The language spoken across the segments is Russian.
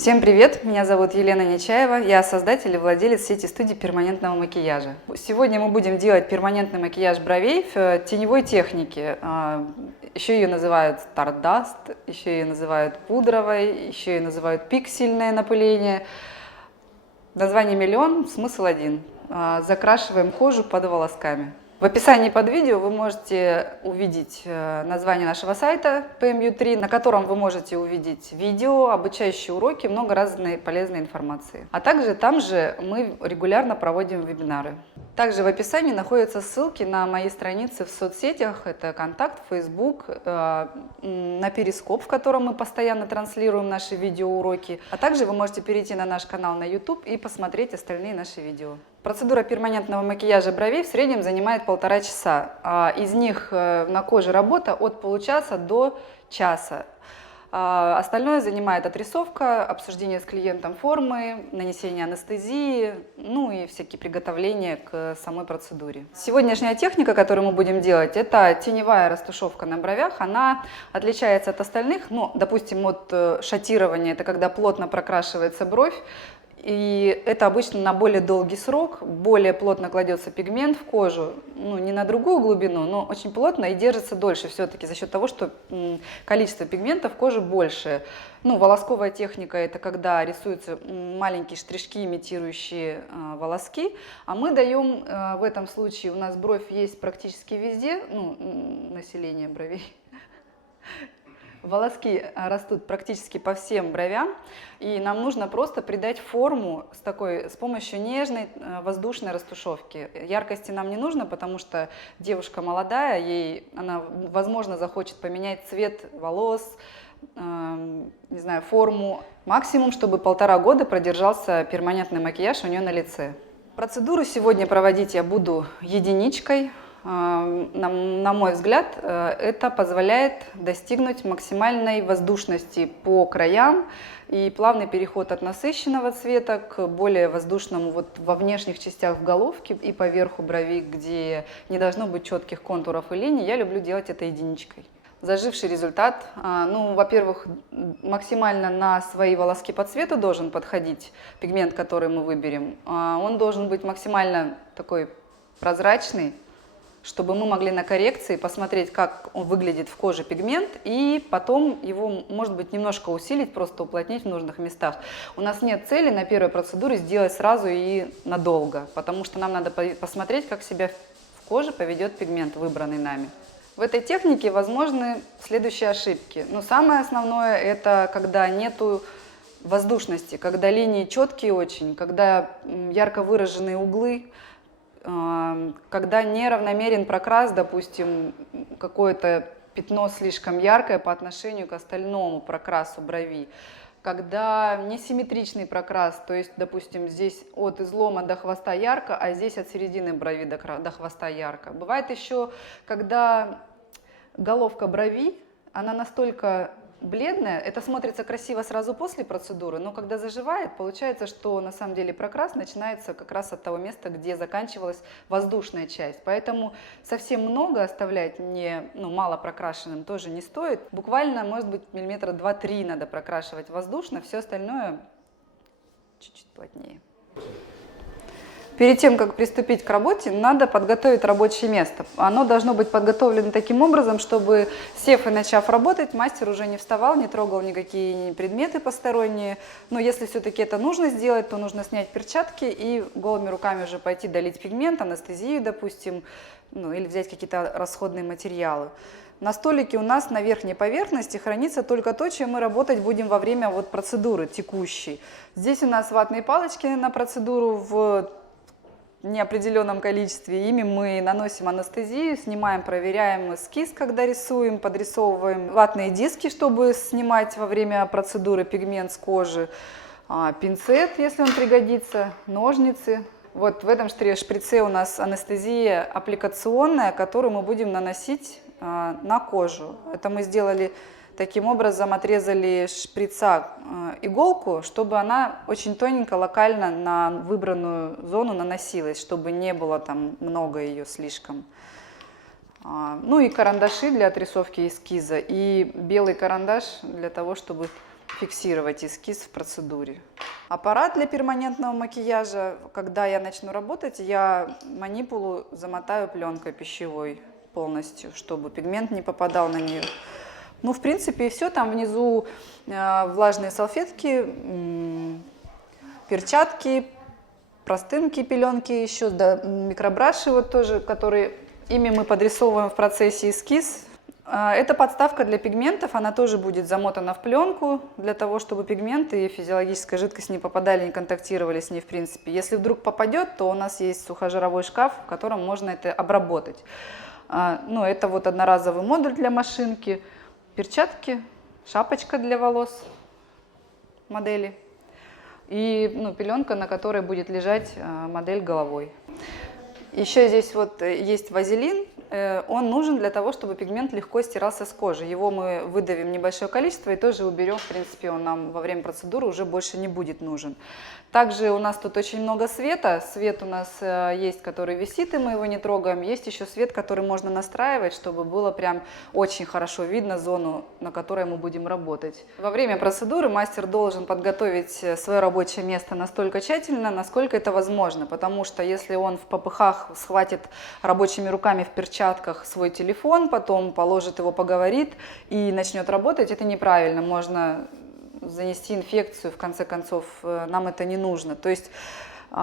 Всем привет! Меня зовут Елена Нечаева, я создатель и владелец сети студий перманентного макияжа. Сегодня мы будем делать перманентный макияж бровей в теневой технике. Еще ее называют Stardust, еще ее называют пудровой, еще ее называют пиксельное напыление. Название миллион, смысл один. Закрашиваем кожу под волосками. В описании под видео вы можете увидеть название нашего сайта PMU3, на котором вы можете увидеть видео, обучающие уроки, много разной полезной информации. А также там же мы регулярно проводим вебинары. Также в описании находятся ссылки на мои страницы в соцсетях, это Контакт, Facebook, на Перископ, в котором мы постоянно транслируем наши видеоуроки. А также вы можете перейти на наш канал на YouTube и посмотреть остальные наши видео. Процедура перманентного макияжа бровей в среднем занимает 1,5 часа. Из них на коже работа от получаса до часа. Остальное занимает отрисовка, обсуждение с клиентом формы, нанесение анестезии, ну и всякие приготовления к самой процедуре. Сегодняшняя техника, которую мы будем делать, это теневая растушевка на бровях. Она отличается от остальных, ну, допустим, от шатирования, это когда плотно прокрашивается бровь. И это обычно на более долгий срок, более плотно кладется пигмент в кожу, ну не на другую глубину, но очень плотно и держится дольше все-таки за счет того, что количество пигмента в коже больше. Ну, волосковая техника – это когда рисуются маленькие штришки, имитирующие волоски, а мы даем в этом случае, у нас бровь есть практически везде, ну, население бровей. Волоски растут практически по всем бровям, и нам нужно просто придать форму с помощью нежной воздушной растушевки. Яркости нам не нужно, потому что девушка молодая, она, возможно, захочет поменять цвет волос, не знаю, форму. Максимум, чтобы 1,5 года продержался перманентный макияж у нее на лице. Процедуру сегодня проводить я буду единичкой. На мой взгляд, это позволяет достигнуть максимальной воздушности по краям и плавный переход от насыщенного цвета к более воздушному вот во внешних частях в головке и по верху брови, где не должно быть четких контуров и линий. Я люблю делать это единичкой. Заживший результат, ну, во-первых, максимально на свои волоски по цвету должен подходить пигмент, который мы выберем. Он должен быть максимально такой прозрачный, чтобы мы могли на коррекции посмотреть, как он выглядит в коже пигмент, и потом его, может быть, немножко усилить, просто уплотнить в нужных местах. У нас нет цели на первой процедуре сделать сразу и надолго, потому что нам надо посмотреть, как себя в коже поведет пигмент, выбранный нами. В этой технике возможны следующие ошибки. Но самое основное – это когда нету воздушности, когда линии четкие очень, когда ярко выраженные углы, когда неравномерен прокрас, допустим, какое-то пятно слишком яркое по отношению к остальному прокрасу брови, когда несимметричный прокрас, то есть, допустим, здесь от излома до хвоста ярко, а здесь от середины брови до хвоста ярко. Бывает еще, когда головка брови, она настолько бледная, это смотрится красиво сразу после процедуры, но когда заживает, получается, что на самом деле прокрас начинается как раз от того места, где заканчивалась воздушная часть. Поэтому совсем много оставлять мало прокрашенным тоже не стоит. Буквально, может быть, миллиметра 2-3 надо прокрашивать воздушно, все остальное чуть-чуть плотнее. Перед тем, как приступить к работе, надо подготовить рабочее место. Оно должно быть подготовлено таким образом, чтобы, сев и начав работать, мастер уже не вставал, не трогал никакие предметы посторонние. Но если все-таки это нужно сделать, то нужно снять перчатки и голыми руками уже пойти долить пигмент, анестезию, допустим, или взять какие-то расходные материалы. На столике у нас на верхней поверхности хранится только то, чем мы работать будем во время процедуры текущей. Здесь у нас ватные палочки на процедуру в неопределенном количестве. Ими мы наносим анестезию, снимаем, проверяем эскиз, когда рисуем, подрисовываем. Ватные диски, чтобы снимать во время процедуры пигмент с кожи. Пинцет, если он пригодится, ножницы. Вот в этом шприце у нас анестезия аппликационная, которую мы будем наносить на кожу. Это мы сделали таким образом, отрезали шприца иголку, чтобы она очень тоненько, локально на выбранную зону наносилась, чтобы не было там много ее слишком. Ну и карандаши для отрисовки эскиза, и белый карандаш для того, чтобы фиксировать эскиз в процедуре. Аппарат для перманентного макияжа, когда я начну работать, я манипулу замотаю пленкой пищевой полностью, чтобы пигмент не попадал на нее. Ну, в принципе, и все. Там внизу влажные салфетки, перчатки, простынки, пеленки еще, да, микробраши вот тоже, которые, ими мы подрисовываем в процессе эскиз. Это подставка для пигментов, она тоже будет замотана в пленку, для того, чтобы пигменты и физиологическая жидкость не попадали, не контактировали с ней в принципе. Если вдруг попадет, то у нас есть сухожировой шкаф, в котором можно это обработать. Ну, это вот одноразовый модуль для машинки, перчатки, шапочка для волос модели и пеленка, на которой будет лежать модель головой. Еще здесь вот есть вазелин. Он нужен для того, чтобы пигмент легко стирался с кожи. Его мы выдавим небольшое количество и тоже уберем. В принципе, он нам во время процедуры уже больше не будет нужен. Также у нас тут очень много света. Свет у нас есть, который висит, и мы его не трогаем. Есть еще свет, который можно настраивать, чтобы было прям очень хорошо видно зону, на которой мы будем работать. Во время процедуры мастер должен подготовить свое рабочее место настолько тщательно, насколько это возможно. Потому что если он в попыхах схватит рабочими руками в перчатках свой телефон, потом положит его, поговорит и начнет работать, это неправильно. Можно занести инфекцию, в конце концов, нам это не нужно. То есть,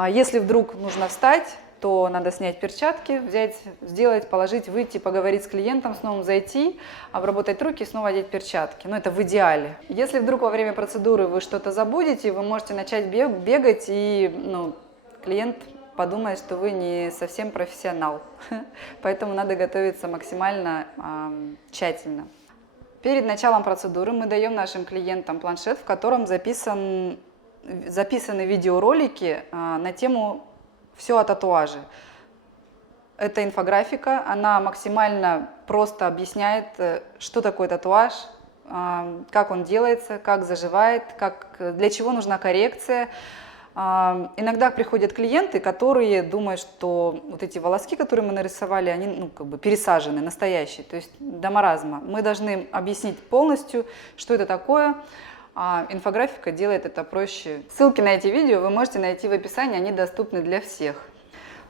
если вдруг нужно встать, то надо снять перчатки, взять, сделать, положить, выйти, поговорить с клиентом, снова зайти, обработать руки и снова одеть перчатки. Это в идеале. Если вдруг во время процедуры вы что-то забудете, вы можете начать бегать, и клиент подумает, что вы не совсем профессионал. Поэтому надо готовиться максимально тщательно. Перед началом процедуры мы даем нашим клиентам планшет, в котором записаны видеоролики на тему «Все о татуаже». Это инфографика, она максимально просто объясняет, что такое татуаж, как он делается, как заживает, для чего нужна коррекция. Иногда приходят клиенты, которые думают, что вот эти волоски, которые мы нарисовали, они пересажены, настоящие, то есть до маразма. Мы должны объяснить полностью, что это такое. Инфографика делает это проще. Ссылки на эти видео вы можете найти в описании, они доступны для всех.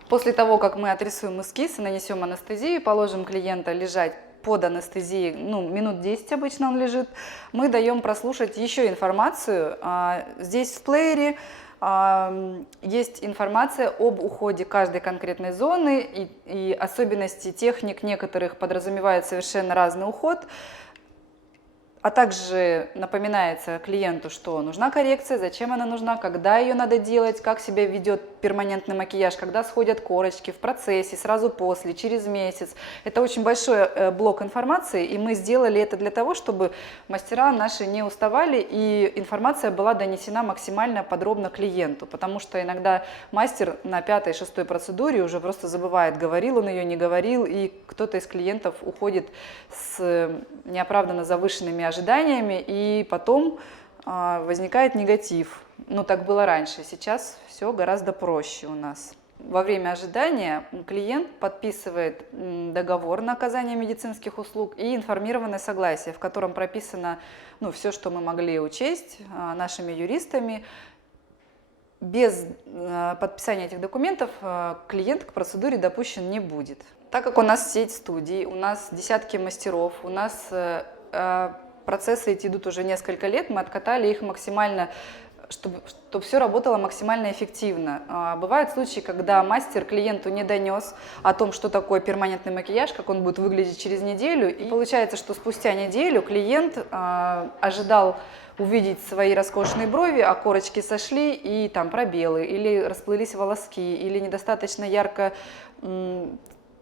После того, как мы отрисуем эскиз и нанесем анестезию, положим клиента лежать под анестезией, минут 10 обычно он лежит, мы даем прослушать еще информацию. Здесь в плеере есть информация об уходе каждой конкретной зоны, и особенности техник некоторых подразумевают совершенно разный уход. А также напоминается клиенту, что нужна коррекция, зачем она нужна, когда ее надо делать, как себя ведет перманентный макияж, когда сходят корочки, в процессе, сразу после, через месяц. Это очень большой блок информации, и мы сделали это для того, чтобы мастера наши не уставали, и информация была донесена максимально подробно клиенту, потому что иногда мастер на 5-6 процедуре уже просто забывает, говорил он ее, не говорил, и кто-то из клиентов уходит с неоправданно завышенными ожиданиями, и потом возникает негатив. Так было раньше, сейчас все гораздо проще у нас. Во время ожидания клиент подписывает договор на оказание медицинских услуг и информированное согласие, в котором прописано все, что мы могли учесть нашими юристами. Без подписания этих документов клиент к процедуре допущен не будет. Так как у нас сеть студий, у нас десятки мастеров, у нас процессы эти идут уже несколько лет, мы откатали их максимально, чтобы все работало максимально эффективно. Бывают случаи, когда мастер клиенту не донес о том, что такое перманентный макияж, как он будет выглядеть через неделю, и получается, что спустя неделю клиент ожидал увидеть свои роскошные брови, а корочки сошли, и там пробелы, или расплылись волоски, или недостаточно ярко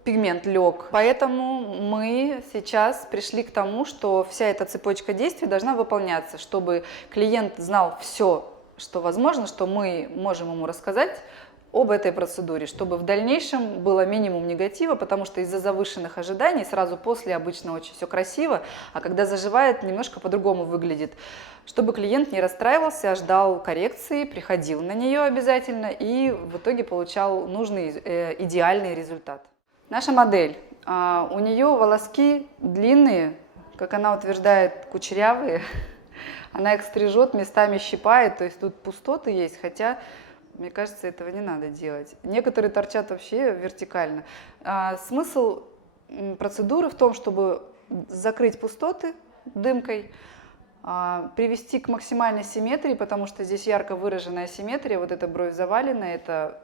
пигмент лег. Поэтому мы сейчас пришли к тому, что вся эта цепочка действий должна выполняться, чтобы клиент знал все, что возможно, что мы можем ему рассказать об этой процедуре, чтобы в дальнейшем было минимум негатива, потому что из-за завышенных ожиданий сразу после обычно очень все красиво, а когда заживает, немножко по-другому выглядит. Чтобы клиент не расстраивался, а ждал коррекции, приходил на нее обязательно и в итоге получал нужный идеальный результат. Наша модель, у нее волоски длинные, как она утверждает, кучерявые, Она их стрижет, местами щипает, то есть тут пустоты есть, хотя, мне кажется, этого не надо делать. Некоторые торчат вообще вертикально. Смысл процедуры в том, чтобы закрыть пустоты дымкой, привести к максимальной симметрии, потому что здесь ярко выраженная симметрия, вот эта бровь завалена, это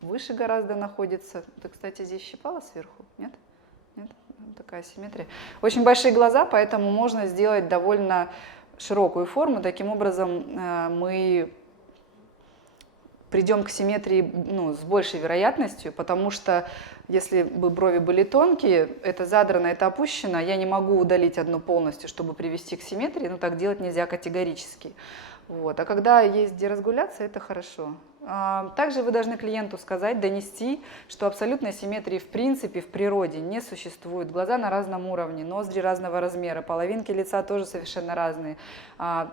выше гораздо находится. Ты, кстати, здесь щипала сверху? Нет? Нет? Такая симметрия. Очень большие глаза, поэтому можно сделать довольно широкую форму. Таким образом, мы придем к симметрии с большей вероятностью, потому что если бы брови были тонкие, это задрано, это опущено, я не могу удалить одну полностью, чтобы привести к симметрии, но так делать нельзя категорически. Вот. А когда есть где разгуляться, это хорошо. Также вы должны клиенту сказать, донести, что абсолютной симметрии в принципе в природе не существует. Глаза на разном уровне, ноздри разного размера, половинки лица тоже совершенно разные.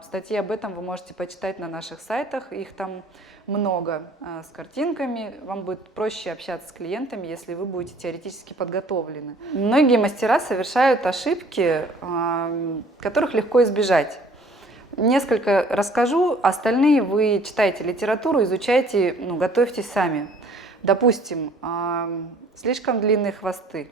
Статьи об этом вы можете почитать на наших сайтах, их там много с картинками. Вам будет проще общаться с клиентами, если вы будете теоретически подготовлены. Многие мастера совершают ошибки, которых легко избежать. Несколько расскажу, остальные вы читайте литературу, изучайте, готовьтесь сами. Допустим, слишком длинные хвосты.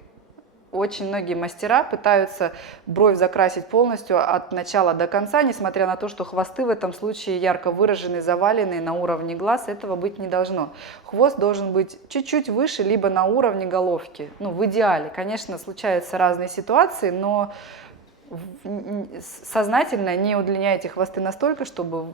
Очень многие мастера пытаются бровь закрасить полностью от начала до конца, несмотря на то, что хвосты в этом случае ярко выраженные, заваленные на уровне глаз, этого быть не должно. Хвост должен быть чуть-чуть выше, либо на уровне головки. В идеале. Конечно, случаются разные ситуации, но сознательно не удлиняйте хвосты настолько, чтобы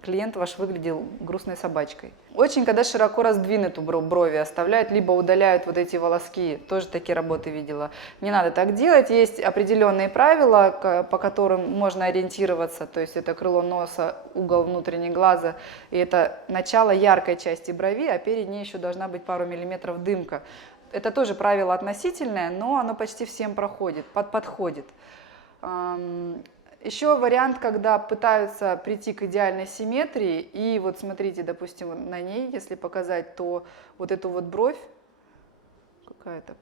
клиент ваш выглядел грустной собачкой. Очень, когда широко раздвинуту брови оставляют, либо удаляют вот эти волоски, тоже такие работы видела. Не надо так делать, есть определенные правила, по которым можно ориентироваться, то есть это крыло носа, угол внутреннего глаза, и это начало яркой части брови, а перед ней еще должна быть пару миллиметров дымка. Это тоже правило относительное, но оно почти всем подходит. Еще вариант, когда пытаются прийти к идеальной симметрии, и вот смотрите, допустим, на ней, если показать, то вот эту вот бровь, какая-то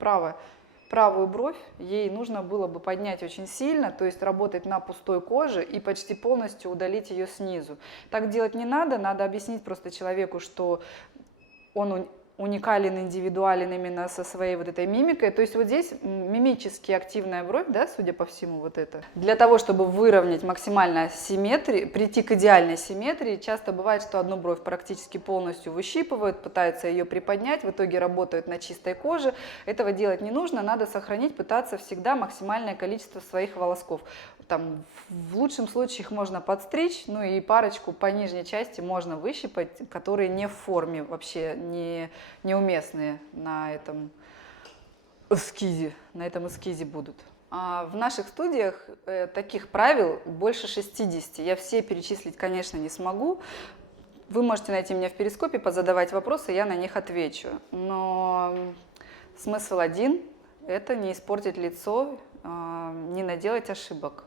правую бровь, ей нужно было бы поднять очень сильно, то есть работать на пустой коже и почти полностью удалить ее снизу. Так делать не надо, надо объяснить просто человеку, что он уникален, индивидуален именно со своей вот этой мимикой. То есть вот здесь мимически активная бровь, да, судя по всему, вот это. Для того, чтобы выровнять максимально симметрию, прийти к идеальной симметрии, часто бывает, что одну бровь практически полностью выщипывают, пытаются ее приподнять, в итоге работают на чистой коже. Этого делать не нужно, надо сохранить, пытаться всегда максимальное количество своих волосков. Там, в лучшем случае их можно подстричь, и парочку по нижней части можно выщипать, которые не в форме, вообще неуместные на этом эскизе будут. В наших студиях таких правил больше 60. Я все перечислить, конечно, не смогу. Вы можете найти меня в Перископе, позадавать вопросы, я на них отвечу. Но смысл один – это не испортить лицо, не наделать ошибок.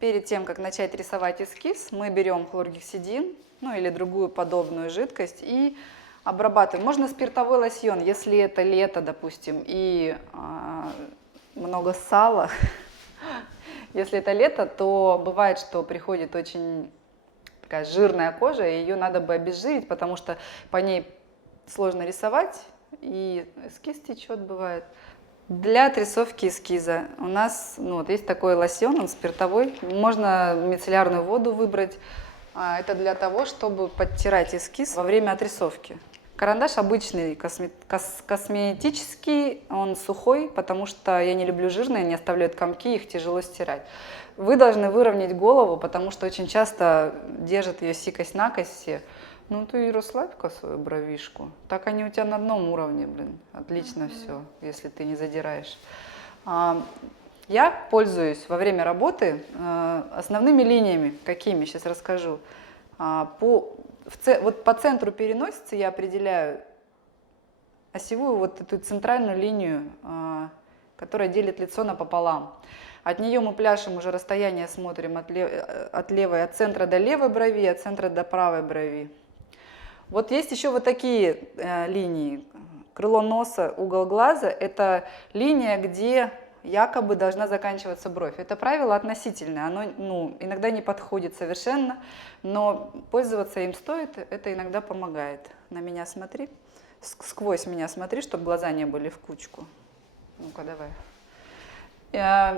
Перед тем, как начать рисовать эскиз, мы берем хлоргексидин, или другую подобную жидкость и обрабатываем. Можно спиртовой лосьон, если это лето, допустим, и много сала. Если это лето, то бывает, что приходит очень такая жирная кожа, и ее надо бы обезжирить, потому что по ней сложно рисовать, и эскиз течет, бывает. Для отрисовки эскиза у нас есть такой лосьон, он спиртовой. Можно мицеллярную воду выбрать. Это для того, чтобы подтирать эскиз во время отрисовки. Карандаш обычный, косметический, он сухой, потому что я не люблю жирные, они оставляют комки, их тяжело стирать. Вы должны выровнять голову, потому что очень часто держат ее сикость-накость все. Ты и расслабь-ка свою бровишку. Так они у тебя на одном уровне, отлично все, если ты не задираешь. Я пользуюсь во время работы основными линиями. Какими? Сейчас расскажу. По центру переносицы я определяю осевую вот эту центральную линию, которая делит лицо напополам. От нее мы пляшем уже расстояние, смотрим от центра до левой брови, от центра до правой брови. Вот есть еще вот такие линии. Крыло носа, угол глаза – это линия, где якобы должна заканчиваться бровь. Это правило относительное, оно иногда не подходит совершенно, но пользоваться им стоит, это иногда помогает. На меня смотри, сквозь меня смотри, чтобы глаза не были в кучку. Ну-ка, давай.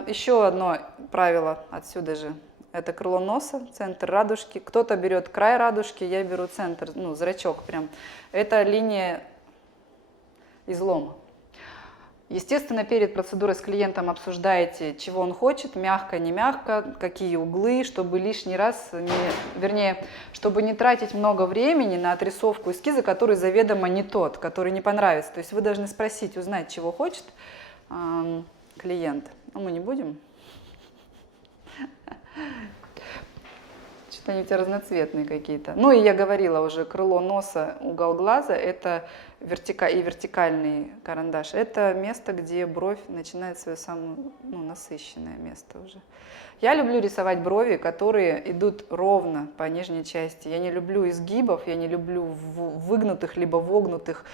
Еще одно правило отсюда же. Это крыло носа, центр радужки. Кто-то берет край радужки, я беру центр, зрачок прям. Это линия излома. Естественно, перед процедурой с клиентом обсуждаете, чего он хочет, мягко, не мягко, какие углы, чтобы лишний раз, чтобы не тратить много времени на отрисовку эскиза, который заведомо не тот, который не понравится. То есть вы должны спросить, узнать, чего хочет клиент. Но мы не будем. Что-то они у тебя разноцветные какие-то. Ну и я говорила уже, крыло носа, угол глаза – это вертикальный карандаш. Это место, где бровь начинает свое самое насыщенное место уже. Я люблю рисовать брови, которые идут ровно по нижней части. Я не люблю изгибов, я не люблю выгнутых либо вогнутых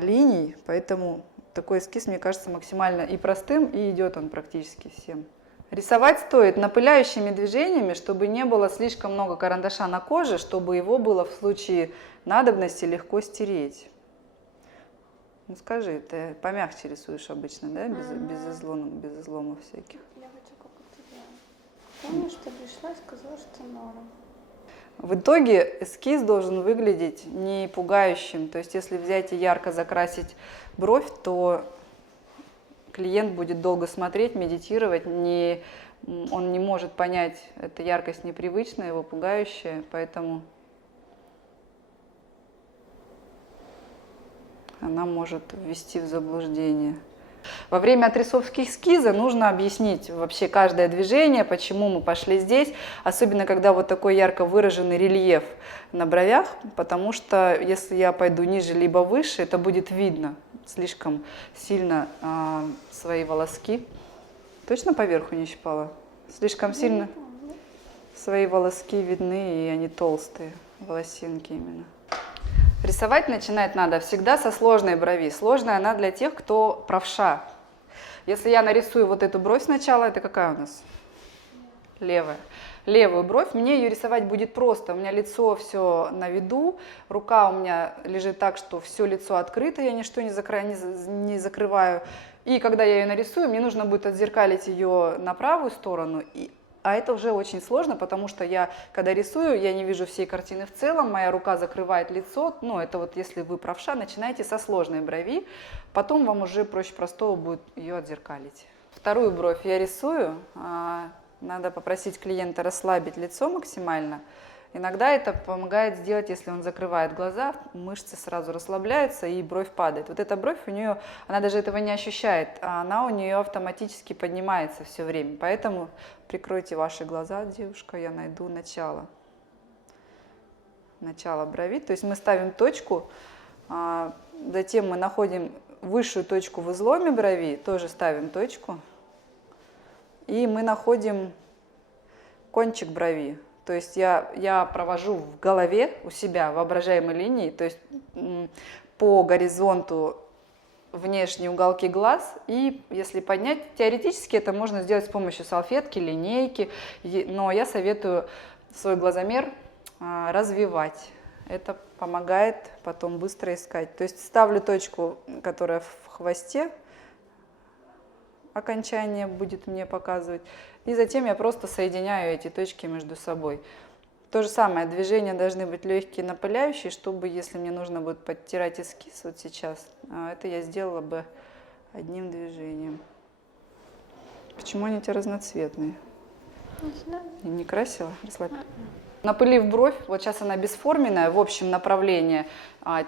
линий, поэтому такой эскиз, мне кажется, максимально и простым, и идет он практически всем. Рисовать стоит напыляющими движениями, чтобы не было слишком много карандаша на коже, чтобы его было в случае надобности легко стереть. Ну скажи, ты помягче рисуешь обычно, да, без изломов всяких? Я хочу как у тебя. Помню, что пришла и сказала, что норм. В итоге эскиз должен выглядеть не пугающим. То есть если взять и ярко закрасить бровь, то клиент будет долго смотреть, медитировать, он не может понять, эта яркость непривычная, его пугающая, поэтому она может ввести в заблуждение. Во время отрисовки эскиза нужно объяснить вообще каждое движение, почему мы пошли здесь, особенно когда вот такой ярко выраженный рельеф на бровях, потому что если я пойду ниже либо выше, это будет видно слишком сильно свои волоски. Точно поверху не щипала? Слишком сильно свои волоски видны, и они толстые, волосинки именно. Рисовать начинать надо всегда со сложной брови. Сложная она для тех, кто правша. Если я нарисую вот эту бровь сначала, это какая у нас? Левая. Левую бровь, мне ее рисовать будет просто. У меня лицо все на виду, рука у меня лежит так, что все лицо открыто, я ничто не закрываю. И когда я ее нарисую, мне нужно будет отзеркалить ее на правую сторону. А это уже очень сложно, потому что я, когда рисую, я не вижу всей картины в целом, моя рука закрывает лицо. Ну, это вот если вы правша, начинайте со сложной брови, потом вам уже проще простого будет ее отзеркалить. Вторую бровь я рисую, надо попросить клиента расслабить лицо максимально. Иногда это помогает сделать, если он закрывает глаза, мышцы сразу расслабляются и бровь падает. Вот эта бровь у нее, она даже этого не ощущает, а она у нее автоматически поднимается все время. Поэтому прикройте ваши глаза, девушка, я найду начало. Начало брови. То есть мы ставим точку, затем мы находим высшую точку в изломе брови, тоже ставим точку. И мы находим кончик брови. То есть я провожу в голове у себя воображаемой линии, то есть по горизонту внешние уголки глаз. И если поднять, теоретически это можно сделать с помощью салфетки, линейки, но я советую свой глазомер развивать. Это помогает потом быстро искать. То есть ставлю точку, которая в хвосте, окончание будет мне показывать. И затем я просто соединяю эти точки между собой. То же самое, движения должны быть легкие, напыляющие, чтобы, если мне нужно будет подтирать эскиз вот сейчас, это я сделала бы одним движением. Почему они у тебя разноцветные? Не знаю. Не красила? Расслабь. Напылив бровь, вот сейчас она бесформенная, в общем направлении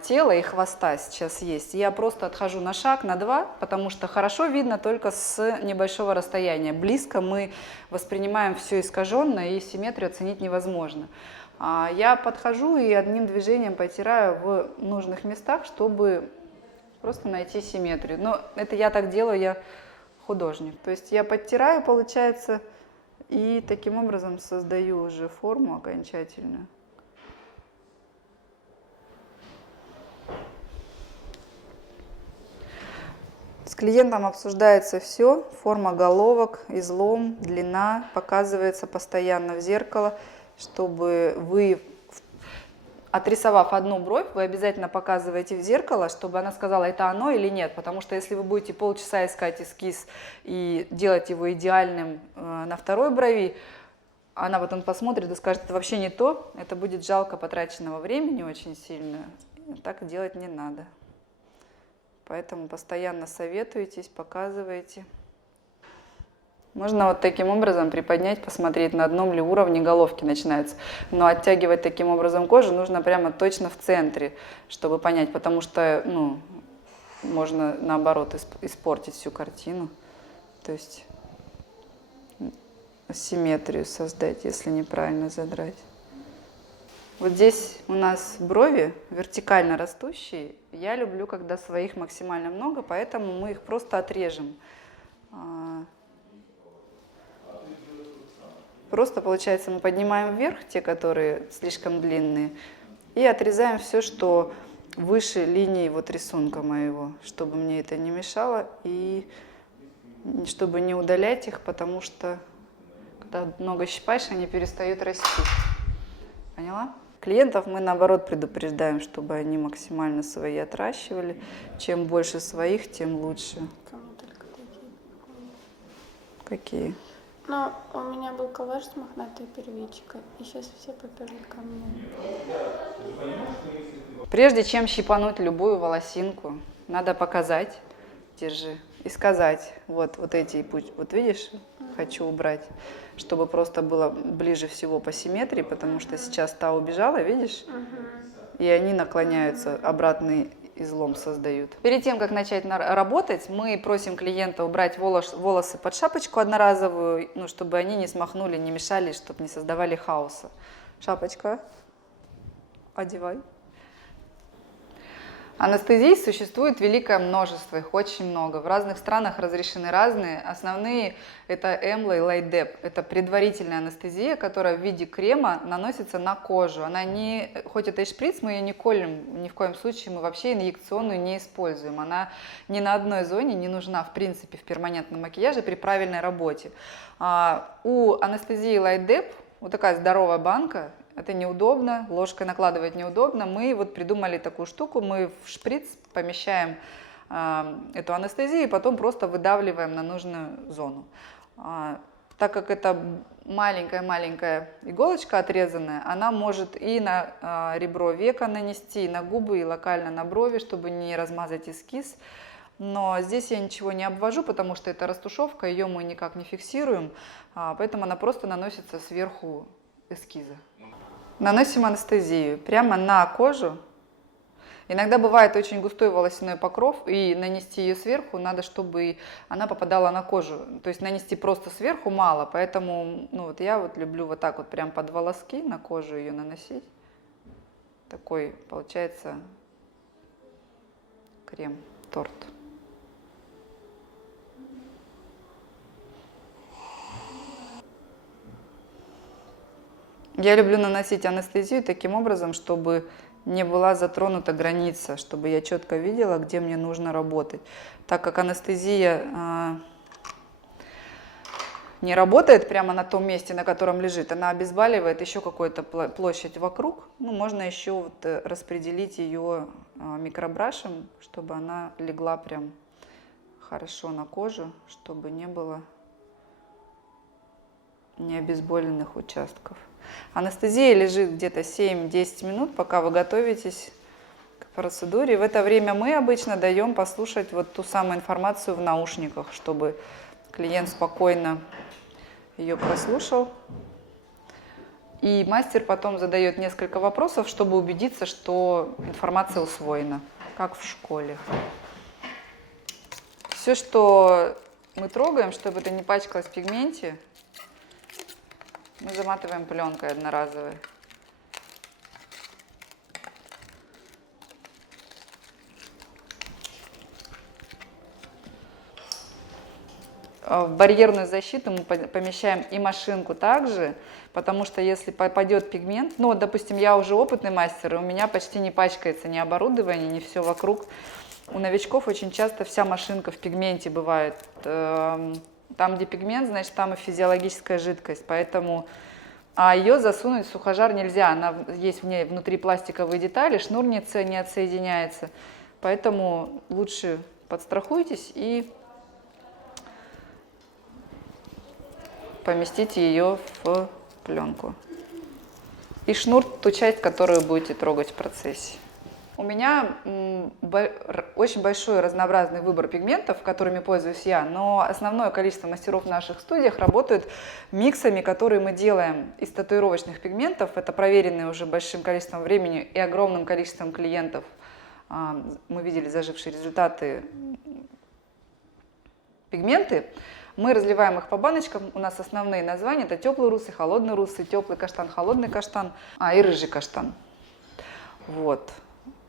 тела и хвоста сейчас есть. Я просто отхожу на шаг, на два, потому что хорошо видно только с небольшого расстояния. Близко мы воспринимаем все искаженно, и симметрию оценить невозможно. Я подхожу и одним движением потираю в нужных местах, чтобы просто найти симметрию. Но это я так делаю, я художник. То есть я подтираю, получается, и таким образом создаю уже форму окончательную. клиентом обсуждается все, форма головок, излом, длина, показывается постоянно в зеркало, чтобы вы, отрисовав одну бровь, вы обязательно показываете в зеркало, чтобы она сказала, это оно или нет, потому что если вы будете полчаса искать эскиз и делать его идеальным на второй брови, она потом посмотрит и скажет, это вообще не то, это будет жалко потраченного времени очень сильно, так делать не надо. Поэтому постоянно советуйтесь, показывайте. Можно вот таким образом приподнять, посмотреть, на одном ли уровне головки начинаются. Но оттягивать таким образом кожу нужно прямо точно в центре, чтобы понять, потому что можно наоборот испортить всю картину. То есть асимметрию создать, если неправильно задрать. Вот здесь у нас брови вертикально растущие. Я люблю, когда своих максимально много, поэтому мы их просто отрежем. Просто, получается, мы поднимаем вверх те, которые слишком длинные, и отрезаем все, что выше линии вот рисунка моего, чтобы мне это не мешало, и чтобы не удалять их, потому что, когда много щипаешь, они перестают расти. Поняла? Клиентов мы, наоборот, предупреждаем, чтобы они максимально свои отращивали. Чем больше своих, тем лучше. Кому только такие. Какие? Но у меня был коллаж с мохнатой первичкой, и сейчас все поперли ко мне. Прежде чем щипануть любую волосинку, надо показать, держи, и сказать, вот эти, вот видишь, хочу убрать, чтобы просто было ближе всего по симметрии, потому что сейчас та убежала, видишь, и они наклоняются, обратный излом создают. Перед тем, как начать работать, мы просим клиента убрать волосы под шапочку одноразовую, ну, чтобы они не смахнули, не мешали, чтобы не создавали хаоса. Шапочка, одевай. Анестезий существует великое множество, их очень много. В разных странах разрешены разные. Основные это Эмла и Лайдеп. Это предварительная анестезия, которая в виде крема наносится на кожу. Она не, хоть это и шприц, мы ее не колем, ни в коем случае мы вообще инъекционную не используем. Она ни на одной зоне не нужна в принципе в перманентном макияже при правильной работе. У анестезии Лайдеп вот такая здоровая банка. Это неудобно, ложкой накладывать неудобно. Мы вот придумали такую штуку, мы в шприц помещаем эту анестезию и потом просто выдавливаем на нужную зону. Так как это маленькая-маленькая иголочка отрезанная, она может и на ребро века нанести, и на губы, и локально на брови, чтобы не размазать эскиз. Но здесь я ничего не обвожу, потому что это растушевка, ее мы никак не фиксируем, поэтому она просто наносится сверху эскиза. Наносим анестезию прямо на кожу. Иногда бывает очень густой волосяной покров, и нанести ее сверху надо, чтобы она попадала на кожу. То есть нанести просто сверху мало, поэтому вот я вот люблю вот так вот прям под волоски на кожу ее наносить. Такой получается крем-торт. Я люблю наносить анестезию таким образом, чтобы не была затронута граница, чтобы я четко видела, где мне нужно работать. Так как анестезия не работает прямо на том месте, на котором лежит, она обезболивает еще какую-то площадь вокруг. Можно еще вот распределить ее микробрашем, чтобы она легла прям хорошо на кожу, чтобы не было необезболенных участков. Анестезия лежит где-то 7-10 минут, пока вы готовитесь к процедуре. В это время мы обычно даем послушать вот ту самую информацию в наушниках, чтобы клиент спокойно ее прослушал. И мастер потом задает несколько вопросов, чтобы убедиться, что информация усвоена, как в школе. Все, что мы трогаем, чтобы это не пачкалось в пигменте, мы заматываем пленкой одноразовой. В барьерную защиту мы помещаем и машинку также, потому что если попадет пигмент, допустим, я уже опытный мастер, и у меня почти не пачкается ни оборудование, ни все вокруг. У новичков очень часто вся машинка в пигменте бывает. Там, где пигмент, значит, там и физиологическая жидкость, поэтому... А ее засунуть в сухожар нельзя, она есть в ней внутри пластиковые детали, шнур не отсоединяется, поэтому лучше подстрахуйтесь и поместите ее в пленку. И шнур, ту часть, которую будете трогать в процессе. У меня очень большой разнообразный выбор пигментов, которыми пользуюсь я, но основное количество мастеров в наших студиях работают миксами, которые мы делаем из татуировочных пигментов. Это проверенные уже большим количеством времени и огромным количеством клиентов. Мы видели зажившие результаты пигменты. Мы разливаем их по баночкам. У нас основные названия – это теплый русый, холодный русый, теплый каштан, холодный каштан, и рыжий каштан. Вот.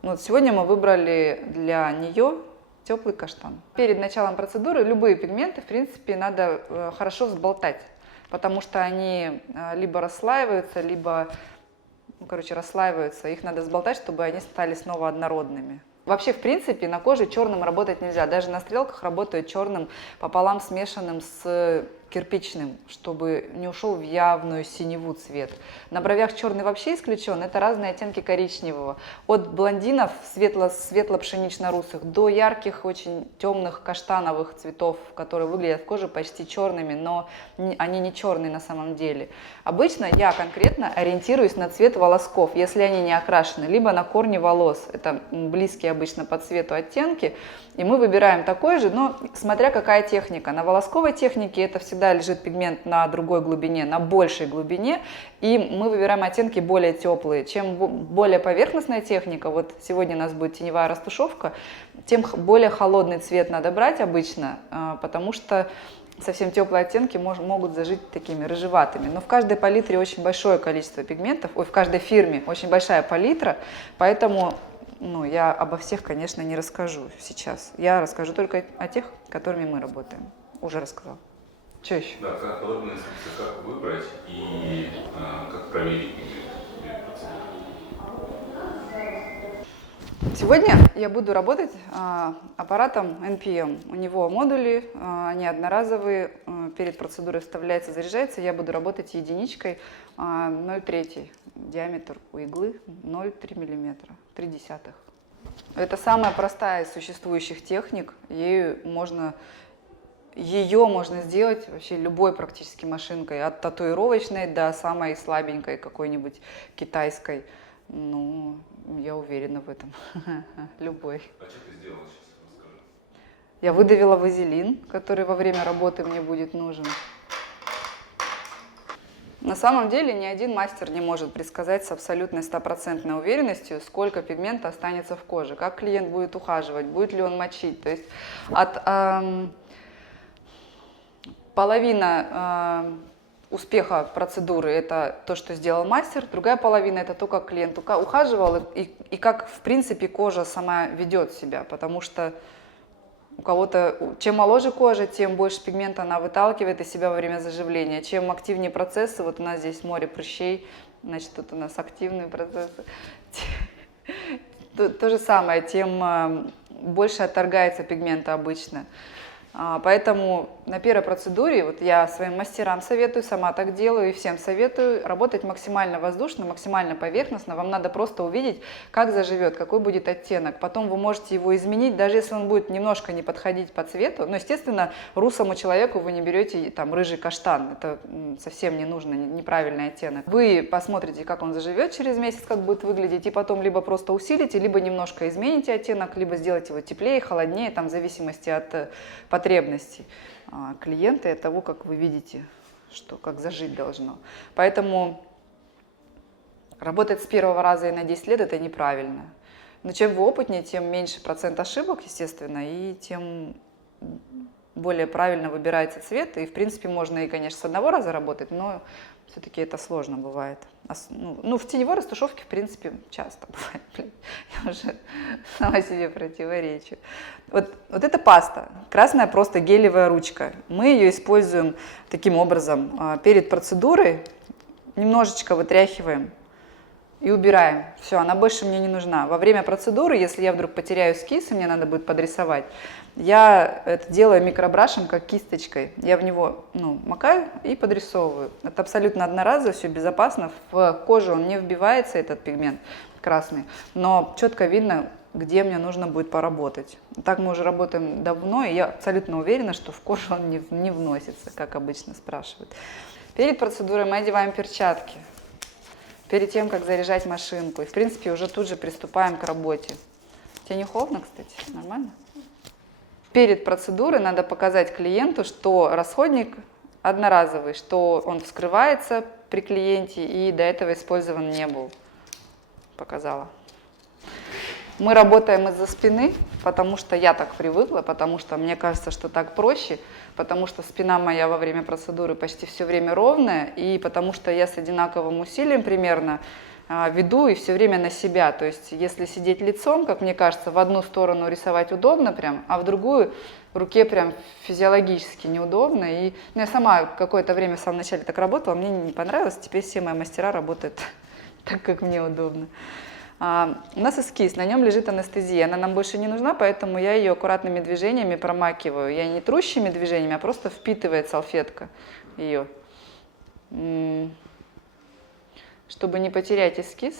Вот сегодня мы выбрали для нее теплый каштан. Перед началом процедуры любые пигменты, в принципе, надо хорошо взболтать, потому что они либо расслаиваются, либо, расслаиваются. Их надо взболтать, чтобы они стали снова однородными. Вообще, в принципе, на коже черным работать нельзя. Даже на стрелках работают черным пополам смешанным с кирпичным, чтобы не ушел в явную синеву цвет. На бровях черный вообще исключен. Это разные оттенки коричневого. От блондинов светло-пшенично-русых до ярких, очень темных каштановых цветов, которые выглядят в коже почти черными, но они не черные на самом деле. Обычно я конкретно ориентируюсь на цвет волосков, если они не окрашены, либо на корни волос. Это близкие обычно по цвету оттенки. И мы выбираем такой же, но смотря какая техника. На волосковой технике это всегда лежит пигмент на другой глубине, на большей глубине, и мы выбираем оттенки более теплые. Чем более поверхностная техника, вот сегодня у нас будет теневая растушевка, тем более холодный цвет надо брать обычно, потому что совсем теплые оттенки могут зажить такими рыжеватыми. Но в каждой палитре очень большое количество пигментов, в каждой фирме очень большая палитра, поэтому... я обо всех, конечно, не расскажу сейчас. Я расскажу только о тех, которыми мы работаем. Уже рассказала. Что еще? Да, подробная инструкция, как выбрать и как проверить пигмент перед процедурой. Сегодня я буду работать аппаратом NPM. У него модули, они одноразовые, перед процедурой вставляется, заряжается. Я буду работать единичкой 0,3 диаметр у иглы 0,3 мм, 0,3. Это самая простая из существующих техник. Ее можно сделать вообще любой практически машинкой, от татуировочной до самой слабенькой какой-нибудь китайской. Я уверена в этом. Любой. А что ты сделала сейчас? Расскажи. Я выдавила вазелин, который во время работы мне будет нужен. На самом деле ни один мастер не может предсказать с абсолютной 100% уверенностью, сколько пигмента останется в коже, как клиент будет ухаживать, будет ли он мочить. То есть половина успеха процедуры – это то, что сделал мастер, другая половина – это то, как клиент ухаживал и как, в принципе, кожа сама ведет себя, потому что у кого-то, чем моложе кожа, тем больше пигмента она выталкивает из себя во время заживления. Чем активнее процессы, вот у нас здесь море прыщей, значит, тут у нас активные процессы. То же самое, тем больше отторгается пигмента обычно. Поэтому на первой процедуре вот я своим мастерам советую, сама так делаю и всем советую работать максимально воздушно, максимально поверхностно. Вам надо просто увидеть, как заживет, какой будет оттенок. Потом вы можете его изменить, даже если он будет немножко не подходить по цвету. Но, естественно, русому человеку вы не берете там рыжий каштан. Это совсем не нужно, неправильный оттенок. Вы посмотрите, как он заживет через месяц, как будет выглядеть, и потом либо просто усилите, либо немножко измените оттенок, либо сделайте его теплее, холоднее, там, в зависимости от потребностей клиента и от того, как вы видите, как зажить должно. Поэтому работать с первого раза и на 10 лет – это неправильно. Но чем вы опытнее, тем меньше процент ошибок, естественно, и тем более правильно выбирается цвет. И, в принципе, можно и, конечно, с одного раза работать, но все-таки это сложно бывает. В теневой растушевке, в принципе, часто бывает. Я уже сама себе противоречу. Вот эта паста, красная просто гелевая ручка. Мы ее используем таким образом. Перед процедурой немножечко вытряхиваем и убираем. Все, она больше мне не нужна. Во время процедуры, если я вдруг потеряю эскиз, и мне надо будет подрисовать, я это делаю микробрашем, как кисточкой. Я в него макаю и подрисовываю. Это абсолютно одноразово, все безопасно. В кожу он не вбивается, этот пигмент красный, но четко видно, где мне нужно будет поработать. Так мы уже работаем давно, и я абсолютно уверена, что в кожу он не вносится, как обычно спрашивают. Перед процедурой мы одеваем перчатки. Перед тем, как заряжать машинку. И, в принципе, уже тут же приступаем к работе. Тебе не холодно, кстати? Нормально? Перед процедурой надо показать клиенту, что расходник одноразовый, что он вскрывается при клиенте и до этого использован не был. Показала. Мы работаем из-за спины, потому что я так привыкла, потому что мне кажется, что так проще, потому что спина моя во время процедуры почти все время ровная, и потому что я с одинаковым усилием примерно веду и все время на себя. То есть если сидеть лицом, как мне кажется, в одну сторону рисовать удобно прям, а в другую руке прям физиологически неудобно. И я сама какое-то время в самом начале так работала, мне не понравилось, теперь все мои мастера работают так, как мне удобно. У нас эскиз, на нем лежит анестезия, она нам больше не нужна, поэтому я ее аккуратными движениями промакиваю. Я не трущими движениями, а просто впитывает салфетка ее. Чтобы не потерять эскиз,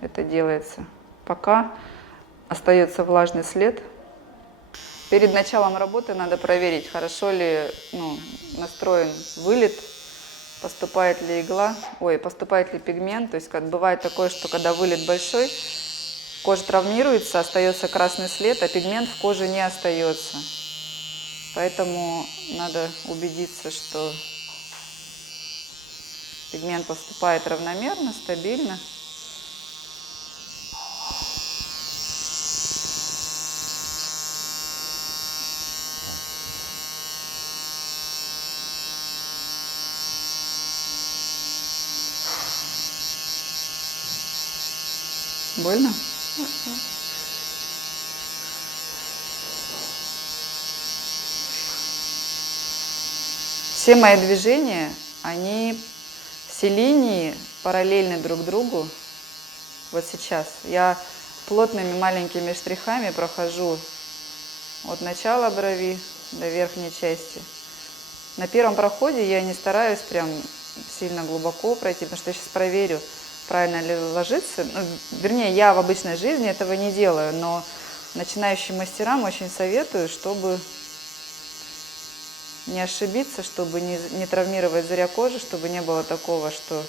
это делается, пока остается влажный след. Перед началом работы надо проверить, хорошо ли настроен вылет, поступает ли игла, поступает ли пигмент. То есть бывает такое, что когда вылет большой, кожа травмируется, остается красный след, а пигмент в коже не остается. Поэтому надо убедиться, что пигмент поступает равномерно, стабильно. Больно? Все мои движения, все линии параллельны друг другу. Вот сейчас я плотными маленькими штрихами прохожу от начала брови до верхней части. На первом проходе я не стараюсь прям сильно глубоко пройти, потому что я сейчас проверю, правильно ли ложится. Вернее, я в обычной жизни этого не делаю, но начинающим мастерам очень советую, чтобы не ошибиться, чтобы не травмировать зря кожу, чтобы не было такого, что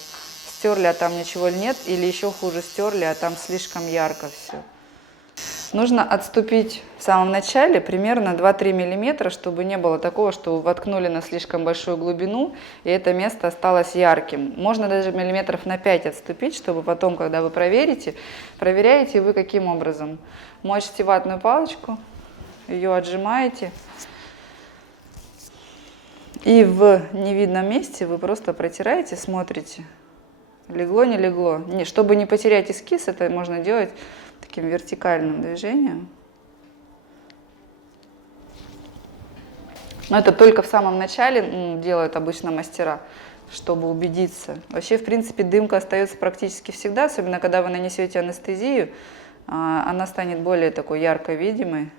стерли, а там ничего нет, или еще хуже, стерли, а там слишком ярко все. Нужно отступить в самом начале примерно 2-3 мм, чтобы не было такого, что вы воткнули на слишком большую глубину, и это место осталось ярким. Можно даже миллиметров на 5 отступить, чтобы потом, когда вы проверяете вы каким образом. Мочите ватную палочку, ее отжимаете, и в невидном месте вы просто протираете, смотрите, легло, не легло. Чтобы не потерять эскиз, это можно делать таким вертикальным движением. Но это только в самом начале делают обычно мастера, чтобы убедиться. Вообще, в принципе, дымка остается практически всегда, особенно когда вы нанесете анестезию, она станет более такой ярко видимой.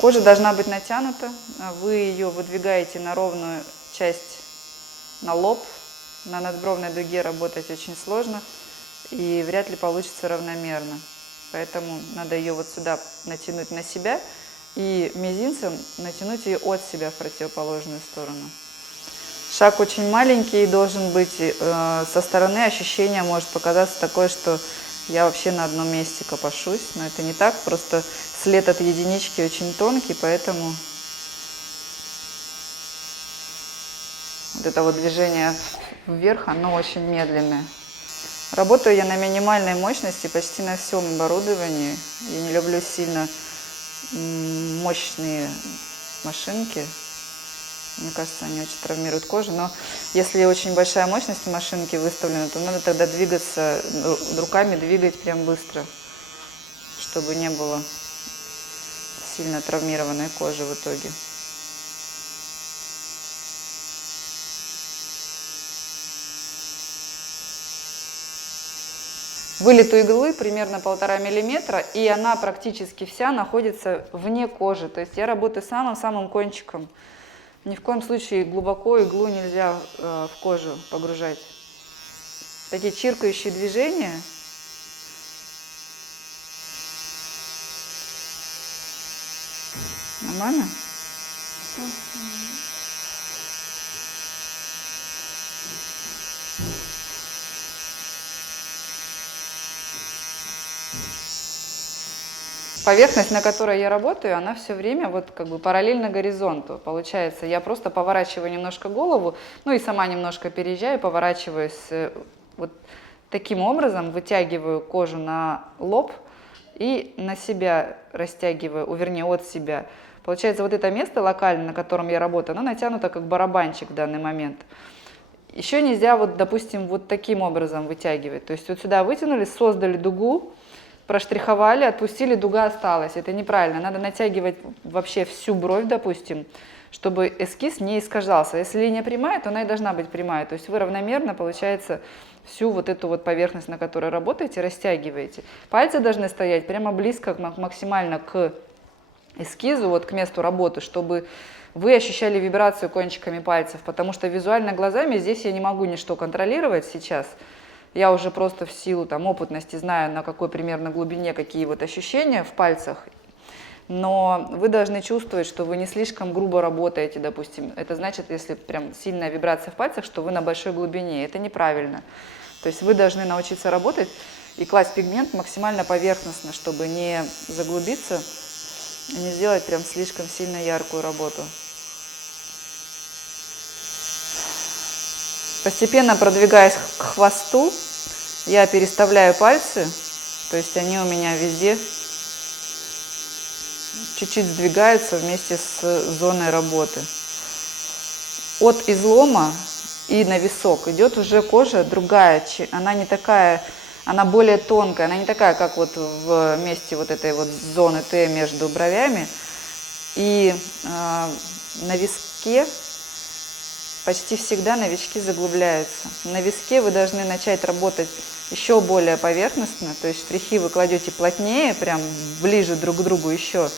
Кожа должна быть натянута, вы ее выдвигаете на ровную часть, на лоб. На надбровной дуге работать очень сложно и вряд ли получится равномерно. Поэтому надо ее вот сюда натянуть на себя и мизинцем натянуть ее от себя в противоположную сторону. Шаг очень маленький должен быть, со стороны ощущение может показаться такое, что я вообще на одном месте копошусь, но это не так, просто след от единички очень тонкий, поэтому вот это вот движение вверх, оно очень медленное. Работаю я на минимальной мощности почти на всем оборудовании. Я не люблю сильно мощные машинки. Мне кажется, они очень травмируют кожу. Но если очень большая мощность машинки выставлена, то надо тогда двигаться, руками двигать прям быстро, чтобы не было сильно травмированной кожи в итоге. Вылет у иглы примерно 1,5 миллиметра, и она практически вся находится вне кожи. То есть я работаю самым-самым кончиком. Ни в коем случае глубоко иглу нельзя в кожу погружать. Такие чиркающие движения. Нормально? Поверхность, на которой я работаю, она все время вот как бы параллельно горизонту. Получается, я просто поворачиваю немножко голову, ну и сама немножко переезжаю, поворачиваюсь вот таким образом, вытягиваю кожу на лоб и на себя растягиваю, вернее, от себя. Получается, вот это место локально, на котором я работаю, оно натянуто как барабанчик в данный момент. Еще нельзя, вот, допустим, вот таким образом вытягивать. То есть вот сюда вытянули, создали дугу, проштриховали, отпустили, дуга осталась. Это неправильно. Надо натягивать вообще всю бровь, допустим, чтобы эскиз не искажался. Если линия прямая, то она и должна быть прямая. То есть вы равномерно, получается, всю вот эту вот поверхность, на которой работаете, растягиваете. Пальцы должны стоять прямо близко, максимально к эскизу, вот к месту работы, чтобы вы ощущали вибрацию кончиками пальцев, потому что визуально глазами здесь я не могу ничто контролировать сейчас. Я уже просто в силу там, опытности знаю, на какой примерно глубине какие вот ощущения в пальцах. Но вы должны чувствовать, что вы не слишком грубо работаете, допустим. Это значит, если прям сильная вибрация в пальцах, что вы на большой глубине. Это неправильно. То есть вы должны научиться работать и класть пигмент максимально поверхностно, чтобы не заглубиться и не сделать прям слишком сильно яркую работу. Постепенно продвигаясь к хвосту, я переставляю пальцы, то есть они у меня везде чуть-чуть сдвигаются вместе с зоной работы. От излома и на висок идет уже кожа другая, она не такая, она более тонкая, она не такая, как вот в месте вот этой вот зоны Т между бровями. И на виске почти всегда новички заглубляются. На виске вы должны начать работать еще более поверхностно, то есть штрихи вы кладете плотнее, прям ближе друг к другу еще,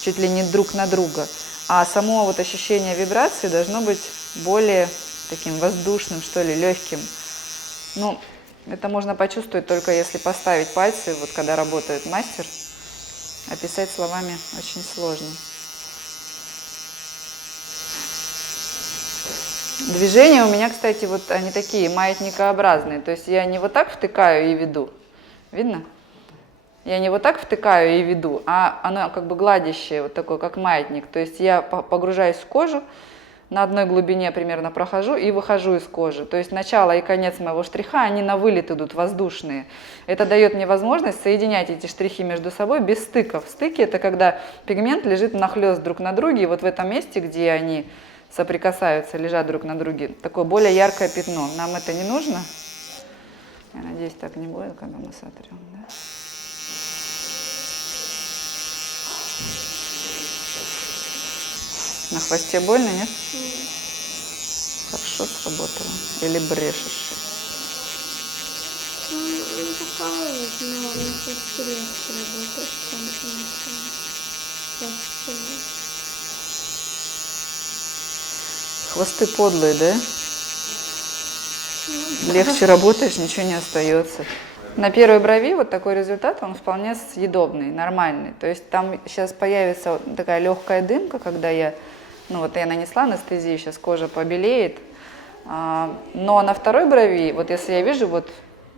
чуть ли не друг на друга. А само вот ощущение вибрации должно быть более таким воздушным, что ли, легким. Ну, это можно почувствовать только если поставить пальцы, вот когда работает мастер. Описать словами очень сложно. Движения у меня, кстати, вот они такие маятникообразные. То есть я не вот так втыкаю и веду. Видно? Я не вот так втыкаю и веду, а оно как бы гладящее, вот такое, как маятник. То есть я погружаюсь в кожу, на одной глубине примерно прохожу и выхожу из кожи. То есть начало и конец моего штриха, они на вылет идут, воздушные. Это дает мне возможность соединять эти штрихи между собой без стыков. Стыки – это когда пигмент лежит нахлёст друг на друге, и вот в этом месте, где они соприкасаются, лежат друг на друге, такое более яркое пятно. Нам это не нужно. Я надеюсь, так не будет, когда мы сотрем. Да? На хвосте больно, нет? Хорошо сработало. Или брешешь? Ну, пока вот, но на хвосте легче работать, чем на Хвосты подлые, да? Легче работаешь, ничего не остается. На первой брови вот такой результат, он вполне съедобный, нормальный. То есть там сейчас появится вот такая легкая дымка, когда я, ну вот я нанесла анестезию, сейчас кожа побелеет. Но на второй брови, вот если я вижу вот,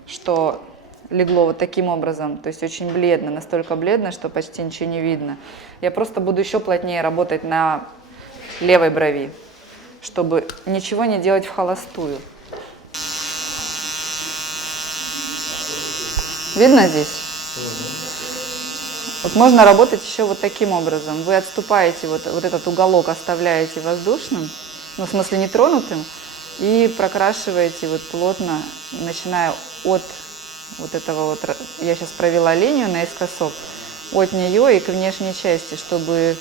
что легло вот таким образом, то есть очень бледно, настолько бледно, что почти ничего не видно, я просто буду еще плотнее работать на левой брови, чтобы ничего не делать в холостую. Видно здесь? Вот можно работать еще вот таким образом. Вы отступаете, вот этот уголок оставляете воздушным, ну, в смысле нетронутым, и прокрашиваете вот плотно, начиная от вот этого вот, я сейчас провела линию наискосок, от нее и к внешней части, чтобы,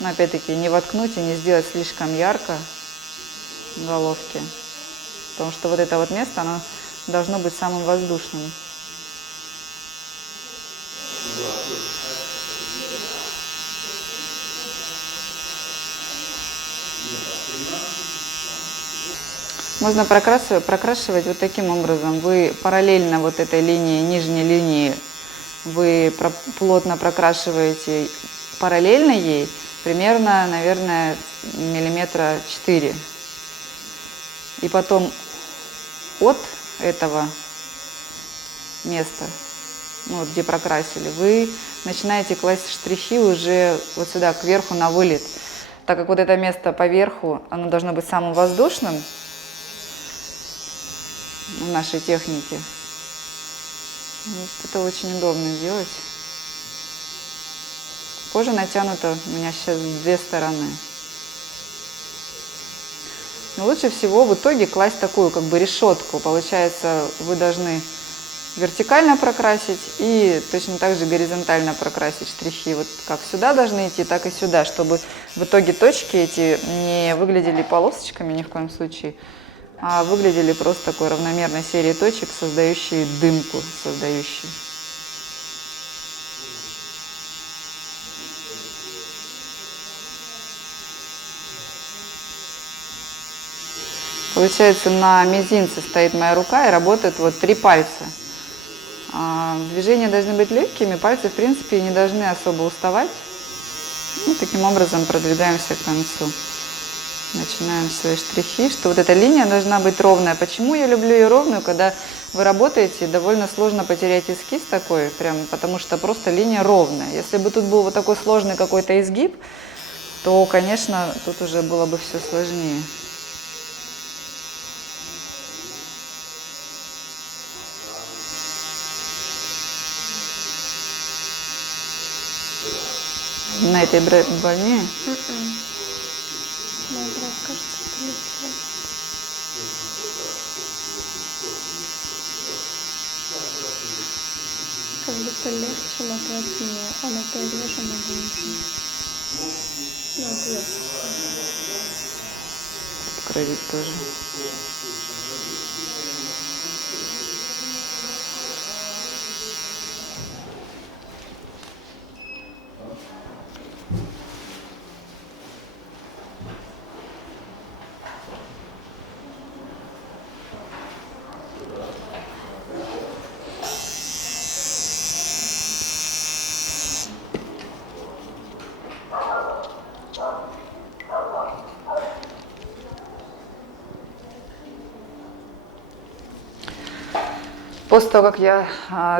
ну, опять-таки, не воткнуть и не сделать слишком ярко головки. Потому что вот это вот место, оно должно быть самым воздушным. Можно прокрашивать вот таким образом. Вы параллельно вот этой линии, нижней линии, вы плотно прокрашиваете параллельно ей, примерно, наверное, миллиметра 4. И потом от этого места, ну, вот где прокрасили, вы начинаете класть штрихи уже вот сюда, кверху на вылет. Так как вот это место поверху, оно должно быть самым воздушным в нашей технике. Вот это очень удобно делать. Кожа натянута у меня сейчас с 2 стороны. Но лучше всего в итоге класть такую как бы решетку. Получается, вы должны вертикально прокрасить и точно так же горизонтально прокрасить штрихи. Вот как сюда должны идти, так и сюда, чтобы в итоге точки эти не выглядели полосочками ни в коем случае, а выглядели просто такой равномерной серией точек, создающие дымку, создающие. Получается, на мизинце стоит моя рука и работают вот 3 пальца. Движения должны быть легкими, пальцы, в принципе, не должны особо уставать. И таким образом продвигаемся к концу. Начинаем свои штрихи, что вот эта линия должна быть ровная. Почему я люблю ее ровную? Когда вы работаете, довольно сложно потерять эскиз такой, прям, потому что просто линия ровная. Если бы тут был вот такой сложный какой-то изгиб, то, конечно, тут уже было бы все сложнее. На этой больнее? Да, брат, кажется, полегче. Как будто легче, но плотнее. А на то реже, но глубже. Ну, ответ. Кровить тоже. После того, как я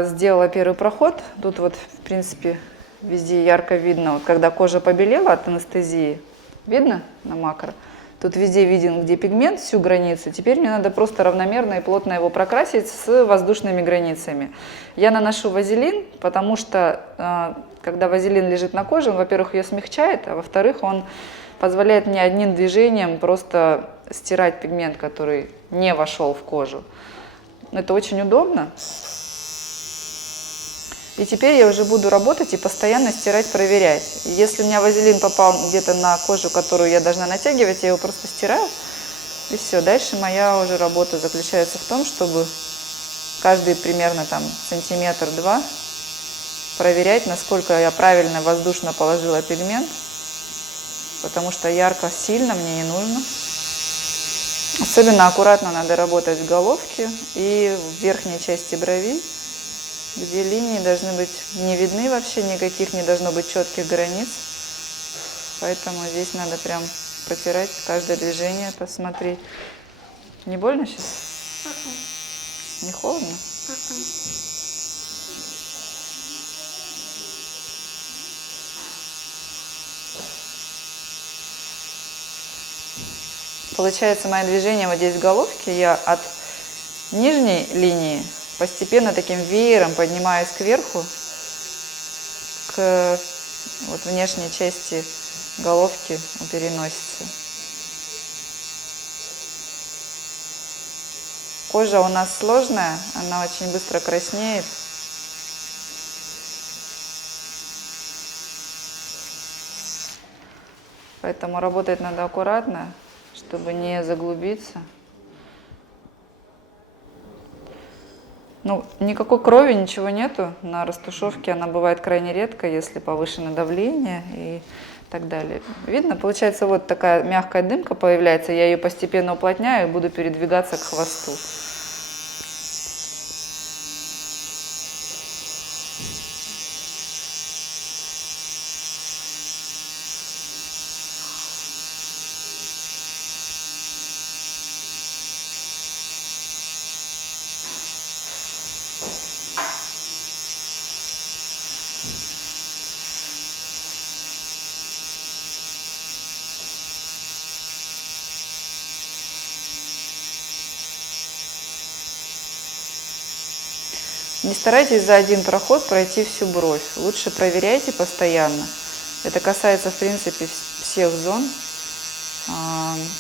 сделала первый проход, тут вот, в принципе, везде ярко видно, вот когда кожа побелела от анестезии, видно на макро? Тут везде виден, где пигмент, всю границу. Теперь мне надо просто равномерно и плотно его прокрасить с воздушными границами. Я наношу вазелин, потому что, когда вазелин лежит на коже, он, во-первых, ее смягчает, а во-вторых, он позволяет мне одним движением просто стирать пигмент, который не вошел в кожу. Это очень удобно. И теперь я уже буду работать и постоянно стирать, проверять. Если у меня вазелин попал где-то на кожу, которую я должна натягивать, я его просто стираю. И все. Дальше моя уже работа заключается в том, чтобы каждый примерно там сантиметр-два проверять, насколько я правильно воздушно положила пигмент. Потому что ярко сильно мне не нужно. Особенно аккуратно надо работать в головке и в верхней части брови, где линии должны быть не видны вообще, никаких не должно быть четких границ. Поэтому здесь надо прям протирать каждое движение, посмотреть. Не больно сейчас? Не холодно? Получается, мое движение вот здесь в головке, я от нижней линии постепенно таким веером поднимаюсь кверху, к вот внешней части головки у переносицы. Кожа у нас сложная, она очень быстро краснеет. Поэтому работать надо аккуратно, чтобы не заглубиться. Ну, никакой крови, ничего нету на растушевке. Она бывает крайне редко, если повышенное давление и так далее. Видно, получается, вот такая мягкая дымка появляется. Я ее постепенно уплотняю и буду передвигаться к хвосту. Не старайтесь за один проход пройти всю бровь. Лучше проверяйте постоянно. Это касается, в принципе, всех зон.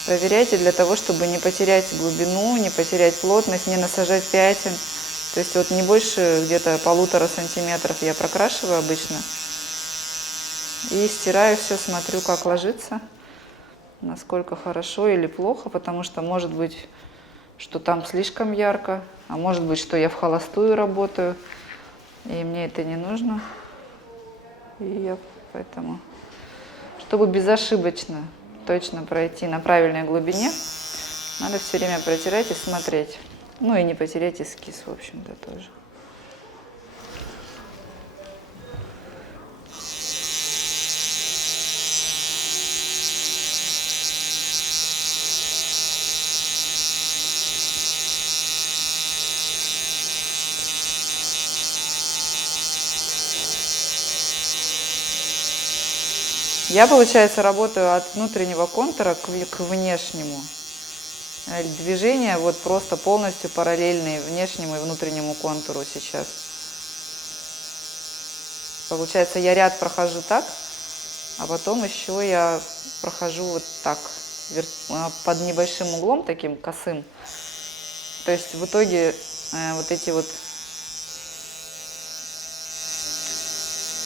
Проверяйте для того, чтобы не потерять глубину, не потерять плотность, не насажать пятен. То есть вот не больше где-то 1,5 сантиметров я прокрашиваю обычно. И стираю все, смотрю, как ложится, насколько хорошо или плохо, потому что может быть, что там слишком ярко, а может быть, что я в холостую работаю, и мне это не нужно. И я поэтому, чтобы безошибочно точно пройти на правильной глубине, надо все время протирать и смотреть. Ну и не потерять эскиз, в общем-то, тоже. Я, получается, работаю от внутреннего контура к внешнему. Движения вот просто полностью параллельные внешнему и внутреннему контуру сейчас. Получается, я ряд прохожу так, а потом еще я прохожу вот так, под небольшим углом, таким косым. То есть в итоге вот эти вот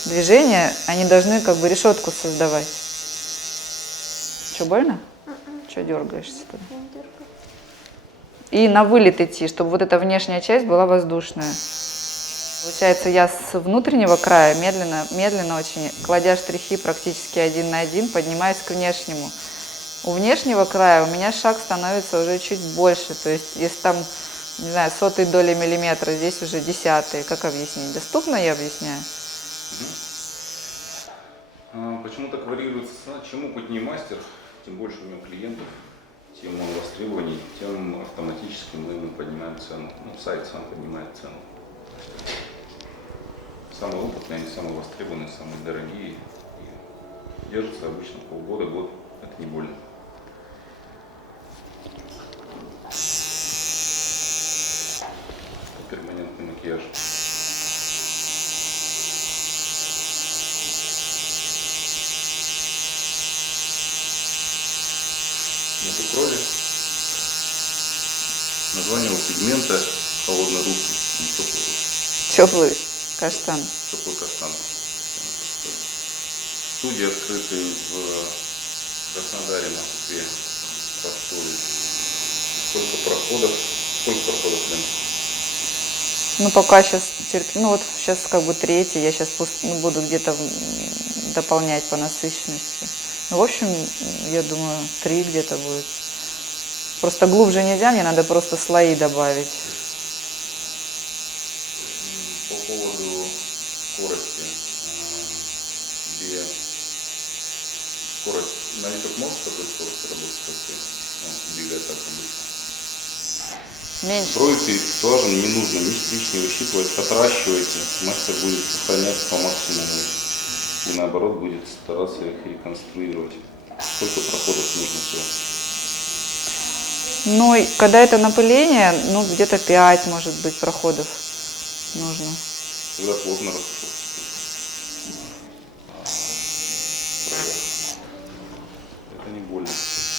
движения, они должны как бы решетку создавать. Что, больно? Что дергаешься-то? И на вылет идти, чтобы вот эта внешняя часть была воздушная. Получается, я с внутреннего края медленно очень, кладя штрихи практически 1 на 1, поднимаюсь к внешнему. У внешнего края у меня шаг становится уже чуть больше. То есть, если там, не знаю, 100 доли миллиметра, здесь уже 10. Как объяснить? Доступно я объясняю? Почему так варьируется цена? Чем опытнее мастер, тем больше у него клиентов, тем он востребованней, тем автоматически мы ему поднимаем цену. Ну, сайт сам поднимает цену. Самые опытные, они самые востребованные, самые дорогие. И держатся обычно полгода, год. Это не больно. Перманентный макияж. Нету крови. Название у пигмента холодно-русый, не теплый. Теплый каштан. Теплый каштан. Студии открыты в Краснодаре, Москве, Ростове. Сколько проходов, Лен? Ну, пока сейчас терпим. Ну, вот сейчас как бы 3-й, я сейчас буду где-то дополнять по насыщенности. Ну, в общем, я думаю, 3 где-то будет. Просто глубже нельзя, мне надо просто слои добавить. По поводу скорости. Тебе скорость, новичок может с такой скоростью работать, как ты? Он двигает так обычно. Меньше. Брови перед татуажем не нужно ни стричь, ни высчитывать. Отращивайте. Мастер будет сохранять по максимуму. И наоборот будет стараться их реконструировать. Сколько проходов нужно всего? Ну, и когда это напыление, ну, где-то 5, может быть, проходов нужно. Когда плотно растут. Это не больно.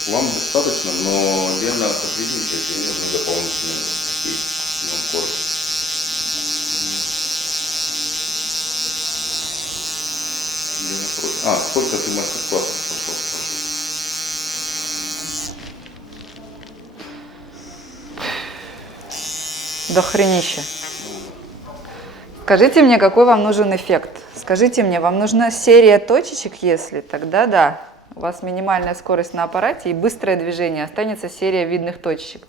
Вам достаточно, но Лена сотрудничает, и нужны дополнительные Сколько ты мастер-классов прошел? До хренища. Скажите мне, какой вам нужен эффект? Скажите мне, вам нужна серия точечек, если? Тогда да. У вас минимальная скорость на аппарате и быстрое движение. Останется серия видных точечек.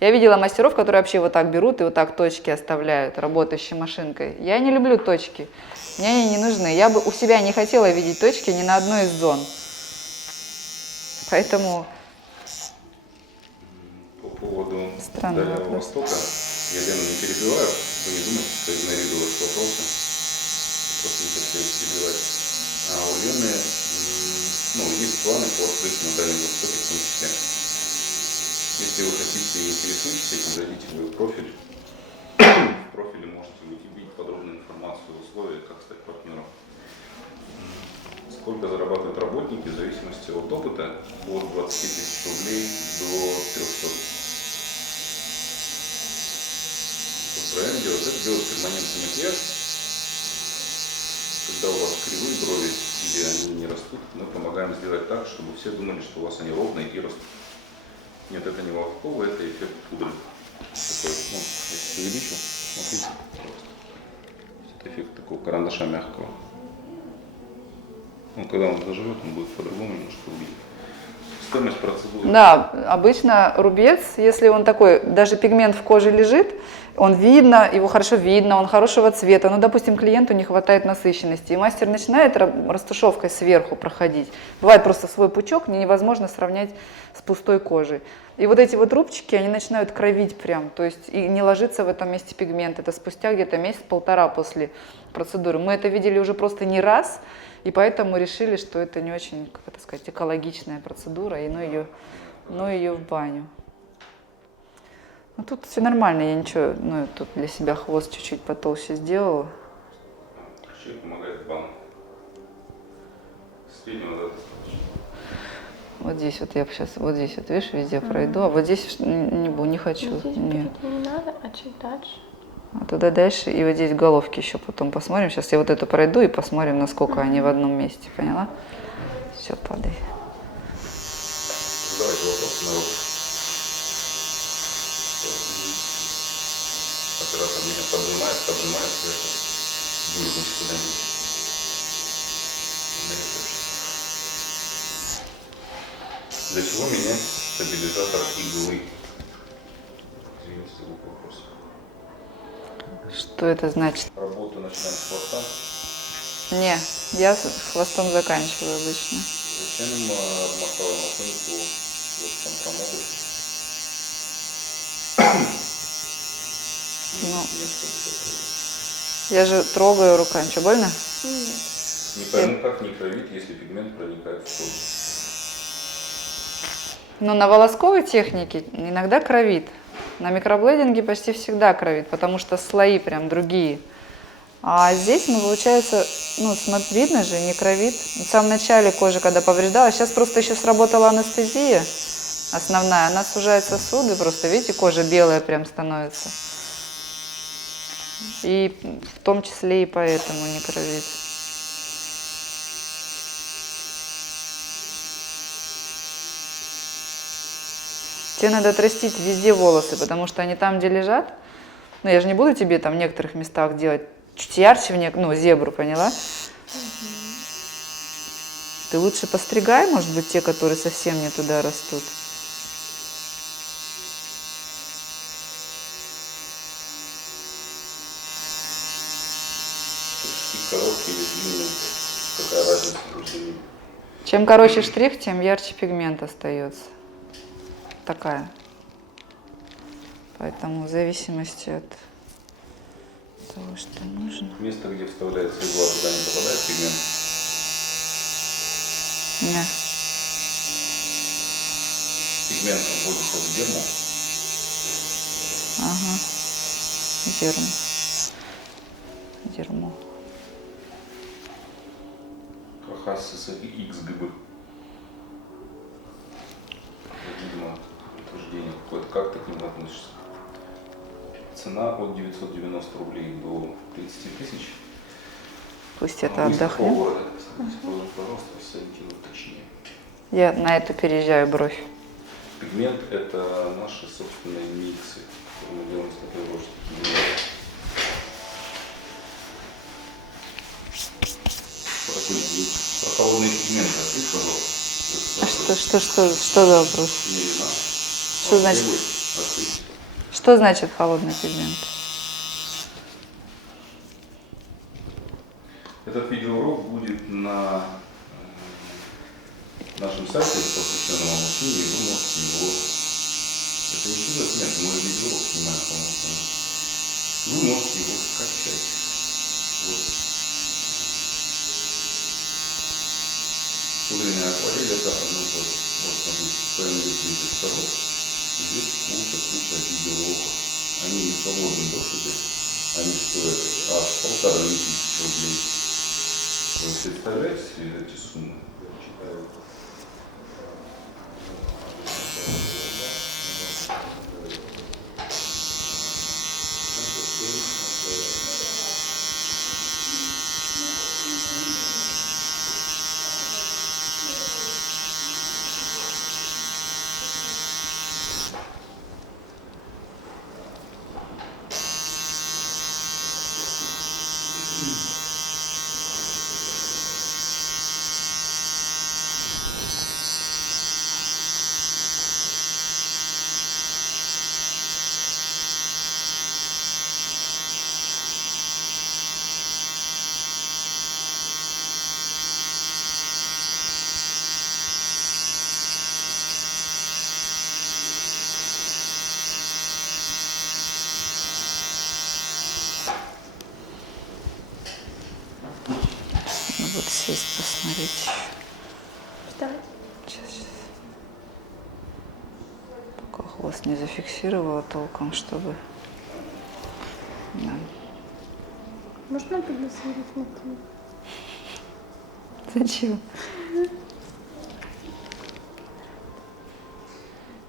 Я видела мастеров, которые вообще вот так берут и вот так точки оставляют, работающей машинкой. Я не люблю точки. Мне они не нужны. Я бы у себя не хотела видеть точки ни на одной из зон. Поэтому... По поводу Странный Дальнего вопрос. Востока, я Лену не перебиваю, вы не думайте, что я игнорирую ваши вопросы, просто не хочу их перебивать. У Лены есть планы по открытию на Дальнем Востоке в том числе. Если вы хотите и интересуетесь этим, зайдите в ее профиль. В профиле можете увидеть подробную информацию, условия, как стать партнером. Сколько зарабатывают работники в зависимости от опыта, от 20 тысяч рублей до 300. Правильно делать? Это делать перманентный макияж. Когда у вас кривые брови или они не растут, мы помогаем сделать так, чтобы все думали, что у вас они ровные и растут. Нет, это не волковый, это эффект пудры. Такой, я сейчас увеличу. Смотрите, пожалуйста. Это эффект такого карандаша мягкого. Когда он заживет, он будет по-другому немножко выглядеть. Стоимость процедуры. Да, обычно рубец, если он такой, даже пигмент в коже лежит, он видно, его хорошо видно, он хорошего цвета. Допустим, клиенту не хватает насыщенности, и мастер начинает растушевкой сверху проходить. Бывает просто свой пучок невозможно сравнять с пустой кожей. И вот эти вот рубчики, они начинают кровить прям, то есть и не ложится в этом месте пигмент. Это спустя где-то месяц-полтора после процедуры. Мы это видели уже просто не раз, и поэтому решили, что это не очень, как это сказать, экологичная процедура, и ну ее в баню. Тут все нормально, я ничего, тут для себя хвост чуть-чуть потолще сделала. Еще помогает банк. Среднего назад достаточно. Вот здесь вот я сейчас, вот здесь вот, видишь, везде пройду, а вот здесь не хочу. Здесь Нет. не надо, а чуть дальше. А туда дальше, и вот здесь головки еще потом посмотрим. Сейчас я вот эту пройду и посмотрим, насколько они в одном месте, поняла? Все, падай. Задавайте вопросы, народ. Оператор меня поджимает, я вылезу куда-нибудь. Для чего менять стабилизатор иглы? Извините за глупый вопрос. Что это значит? Работу начинаем с хвоста. Не, я с хвостом заканчиваю обычно. Зачем обмотала машинку вот там промокать? Я же трогаю руками. Что, больно? Нет. Не пойму, как не кровит, если пигмент проникает в кожу. На волосковой технике иногда кровит. На микроблейдинге почти всегда кровит, потому что слои прям другие. А здесь, получается, видно же, не кровит. В самом начале кожа, когда повреждалась, сейчас просто еще сработала анестезия основная, она сужает сосуды, просто, видите, кожа белая прям становится. И в том числе и поэтому не кровит. Тебе надо отрастить везде волосы, потому что они там, где лежат, я же не буду тебе там в некоторых местах делать чуть ярче, зебру, поняла? Ты лучше постригай, может быть, те, которые совсем не туда растут. Короткий или длинный, какая разница между ними? Чем короче штрих, тем ярче пигмент остается. Такая. Поэтому в зависимости от того, что нужно. Место, где вставляется игла, туда не попадает пигмент? Нет. Пигмент вводится в дерму. Ага. Дерьмо. КХ XGB. Видимо, утверждение какое-то. Как ты к нему относишься? Цена от 990 рублей до 30 тысяч. Пусть это Выставка отдохнет. города, рост сориентирует точнее. Я на эту переезжаю бровь. Пигмент – это наши собственные миксы, которые мы делаем с такой рожей. Про холодные пигменты ответь, пожалуйста. Что за вопрос? Не знаю. Что значит? Открыть. Что значит холодный пигмент? Этот видеоурок будет на нашем сайте, посвященном обучению, вы можете его... Это не чудо, нет, мы видеоурок снимаем полноценно. Вы можете его скачать. Вот. Пудренная акварель – это одно и то же. Вот, смотрите, стоим 10 сторон. Здесь куча видеоуроков. Они не в свободном доступе. Они стоят аж 1500 рублей. Вы представляете эти суммы? Я читаю. Вот сесть, посмотреть. Встать. Сейчас. Пока хвост не зафиксировала толком, чтобы... Да. Можно подосмотреть на ту? Зачем?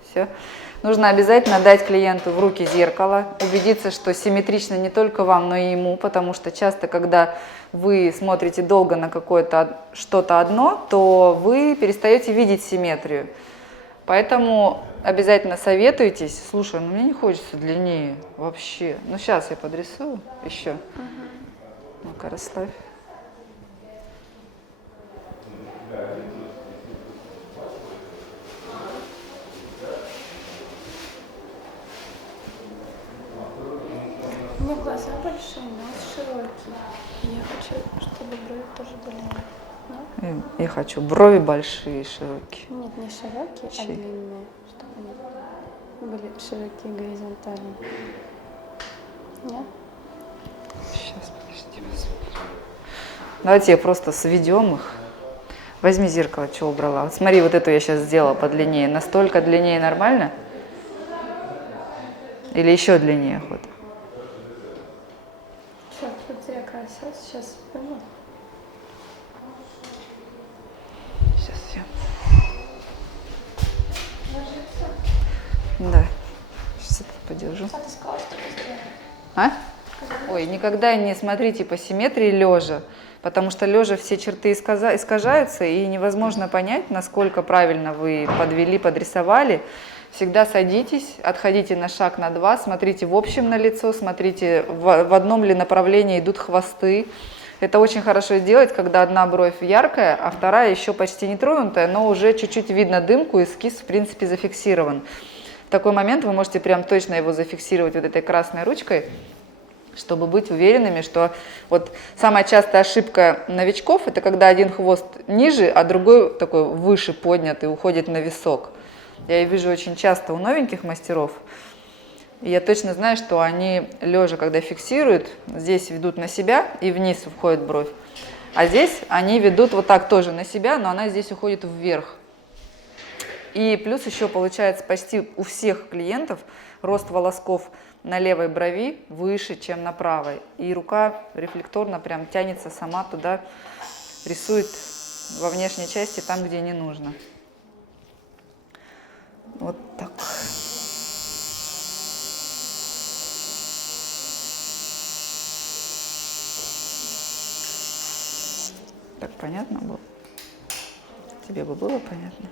Все. Нужно обязательно дать клиенту в руки зеркало, убедиться, что симметрично не только вам, но и ему, потому что часто, когда вы смотрите долго на какое-то что-то одно, то вы перестаете видеть симметрию. Поэтому обязательно советуйтесь. Слушай, ну мне не хочется длиннее вообще. Ну сейчас я подрисую еще. Ну-ка, расслабь. У меня глаза большие, нос широкий. И я хочу, чтобы брови тоже были. Да? Я хочу брови большие, широкие. Нет, не широкие, а Чей? длинные. Чтобы они были широкие горизонтально. Нет? Сейчас, подожди, посмотрим. Давайте просто сведем их. Возьми зеркало, что убрала. Вот смотри, вот эту я сейчас сделала подлиннее. Настолько длиннее нормально? Или еще длиннее хоть? Все, вот я красилась, сейчас понял. Сейчас я. Да. Сейчас это подержу. Что ты сказала, что ты сделала? А? Ой, никогда не смотрите по симметрии лежа, потому что лежа все черты искажаются, и невозможно понять, насколько правильно вы подвели, подрисовали. Всегда садитесь, отходите на шаг, на два, смотрите в общем на лицо, смотрите, в одном ли направлении идут хвосты. Это очень хорошо сделать, когда одна бровь яркая, а вторая еще почти не тронутая, но уже чуть-чуть видно дымку, эскиз в принципе зафиксирован. В такой момент вы можете прям точно его зафиксировать вот этой красной ручкой, чтобы быть уверенными, что вот самая частая ошибка новичков – это когда один хвост ниже, а другой такой выше поднятый, уходит на висок. Я ее вижу очень часто у новеньких мастеров. И я точно знаю, что они лежа, когда фиксируют, здесь ведут на себя и вниз входит бровь. А здесь они ведут вот так тоже на себя, но она здесь уходит вверх. И плюс еще получается почти у всех клиентов рост волосков на левой брови выше, чем на правой. И рука рефлекторно прям тянется сама туда, рисует во внешней части там, где не нужно. Вот так. так понятно было? Тебе бы было понятно?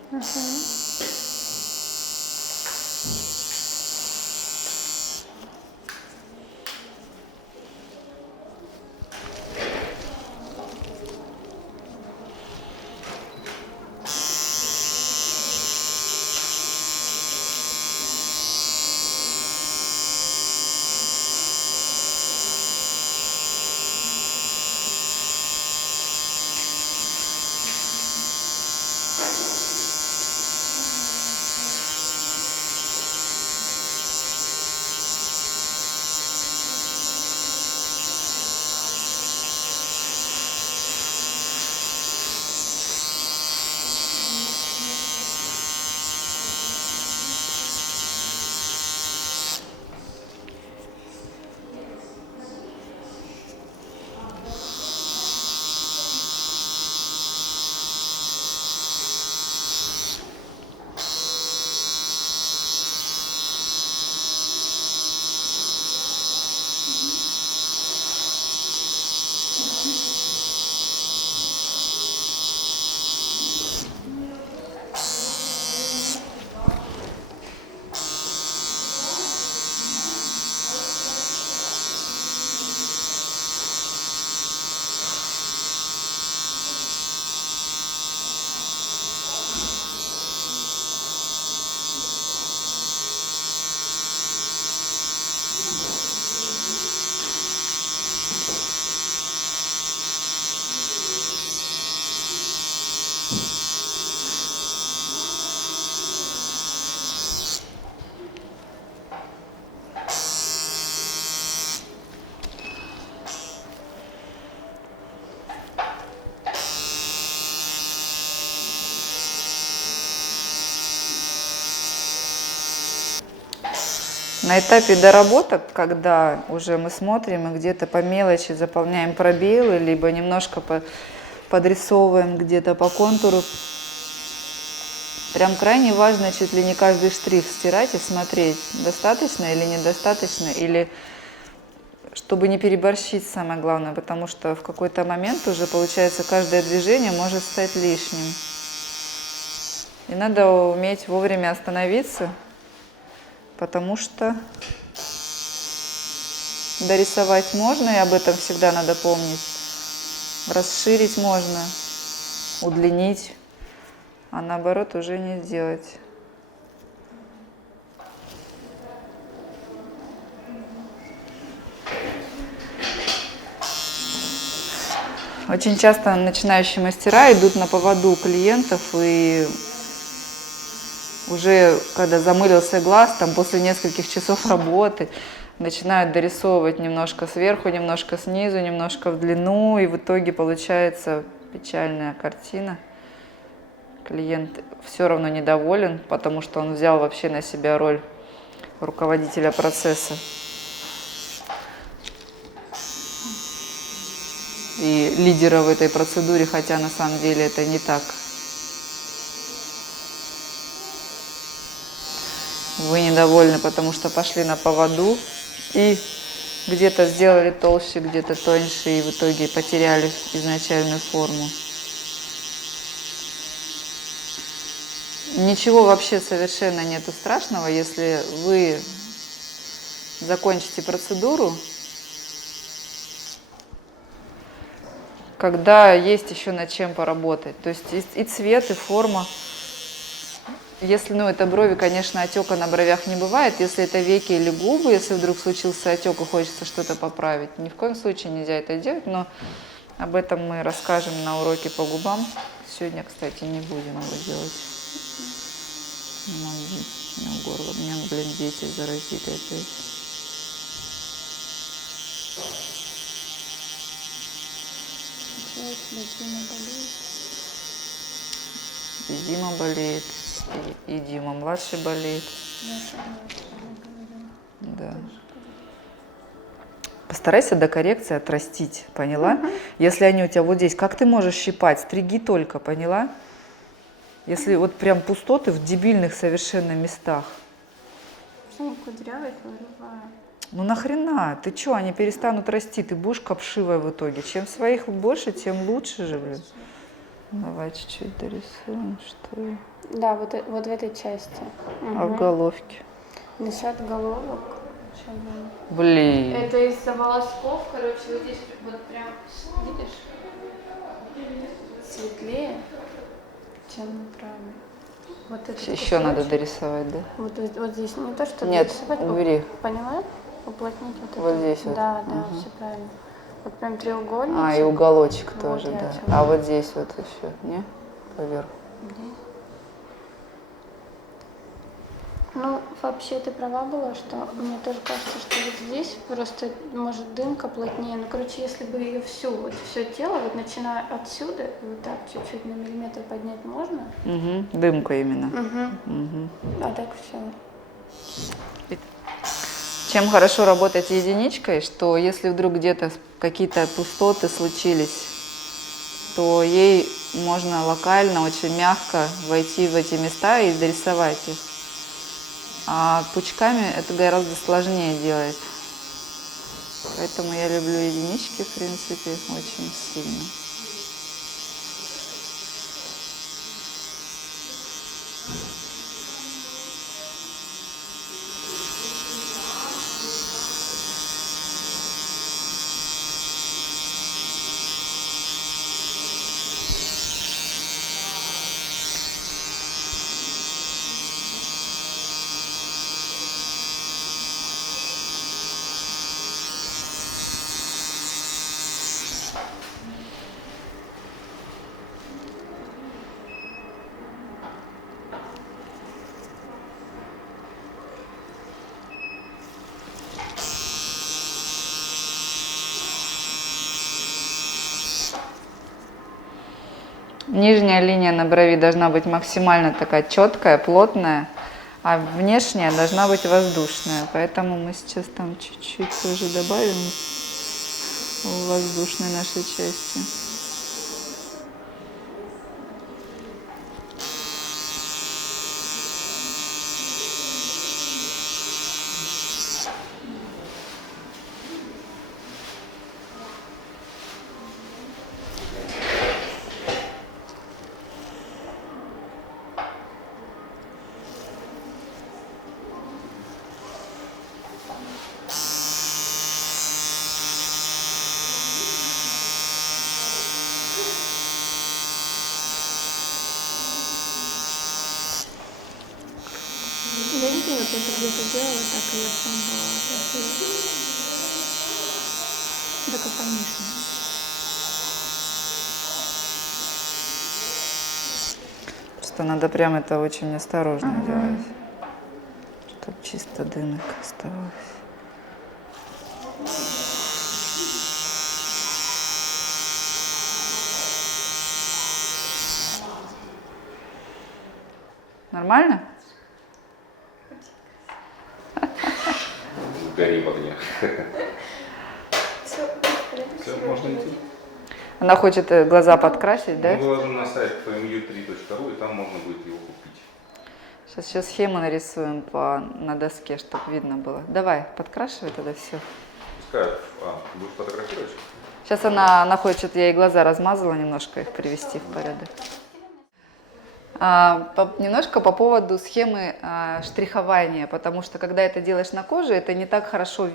На этапе доработок, когда уже мы смотрим и где-то по мелочи заполняем пробелы, либо немножко подрисовываем где-то по контуру, прям крайне важно чуть ли не каждый штрих стирать и смотреть, достаточно или недостаточно, или чтобы не переборщить, самое главное, потому что в какой-то момент уже, получается, каждое движение может стать лишним. И надо уметь вовремя остановиться, потому что дорисовать можно, и об этом всегда надо помнить. Расширить можно, удлинить, а наоборот уже не сделать. Очень часто начинающие мастера идут на поводу клиентов, и уже когда замылился глаз, там после нескольких часов работы, начинают дорисовывать немножко сверху, немножко снизу, немножко в длину, и в итоге получается печальная картина. Клиент все равно недоволен, потому что он взял вообще на себя роль руководителя процесса. И лидера в этой процедуре, хотя на самом деле это не так. Вы недовольны, потому что пошли на поводу и где-то сделали толще, где-то тоньше, и в итоге потеряли изначальную форму. Ничего вообще совершенно нету страшного, если вы закончите процедуру, когда есть еще над чем поработать. То есть и цвет, и форма. Если, это брови, конечно, отека на бровях не бывает. Если это веки или губы, если вдруг случился отек и хочется что-то поправить, ни в коем случае нельзя это делать, но об этом мы расскажем на уроке по губам. Сегодня, кстати, не будем его делать. Не могу, у меня горло, меня, дети заразили опять. И Дима болеет, и Дима младший болеет. Да. Постарайся до коррекции отрастить, поняла? Если они у тебя вот здесь, как ты можешь щипать? Стриги только, поняла? Если вот прям пустоты в дебильных совершенно местах. Почему кудрявый вырываю? Ну нахрена? Ты чё, они перестанут расти, ты будешь капшивая в итоге. Чем своих больше, тем лучше же, блин. Давай чуть-чуть дорисуем, что ли. Да, вот в этой части. А в головке? Насчет головок. Чем там? Блин. Это из-за волосков, короче, вот здесь вот прям, видишь, светлее, чем направо. Вот это Еще надо кусочек. дорисовать, да? Вот здесь не то, что Нет, дорисовать, убери. поняла? Уплотнить вот это. Вот здесь вот. Да, да, Ага. все правильно. Вот прям треугольник. А, и уголочек Вот тоже, я о да. чём. А вот здесь вот еще, не? Поверх. Ну, вообще ты права была, что мне тоже кажется, что вот здесь просто может дымка плотнее. Ну, короче, если бы ее всю, вот все тело, вот начиная отсюда, и вот так чуть-чуть на миллиметр поднять можно. Угу. Дымку именно. Угу. Угу. А так все. Чем хорошо работать единичкой, что если вдруг где-то какие-то пустоты случились, то ей можно локально, очень мягко войти в эти места и дорисовать их. А пучками это гораздо сложнее делать. Поэтому я люблю единички, в принципе, очень сильно. Нижняя линия на брови должна быть максимально такая четкая, плотная, а внешняя должна быть воздушная. Поэтому мы сейчас там чуть-чуть тоже добавим в воздушной нашей части. Я видела, вот это где-то делала, так и я пробовала. Только пониже. Просто надо прям это очень осторожно делать, чтобы чисто дымок оставался. Нормально? Гори в огне. Все, Все, можно идти. Она хочет глаза подкрасить, да? Мы выложим на сайт fmu3.ru, и там можно будет его купить. Сейчас еще схему нарисуем на доске, чтобы видно было. Давай, подкрашивай тогда все. Пускай, будешь фотографировать? Сейчас она хочет, я ей глаза размазала, немножко их привести в порядок. Немножко по поводу схемы штрихования, потому что когда это делаешь на коже, это не так хорошо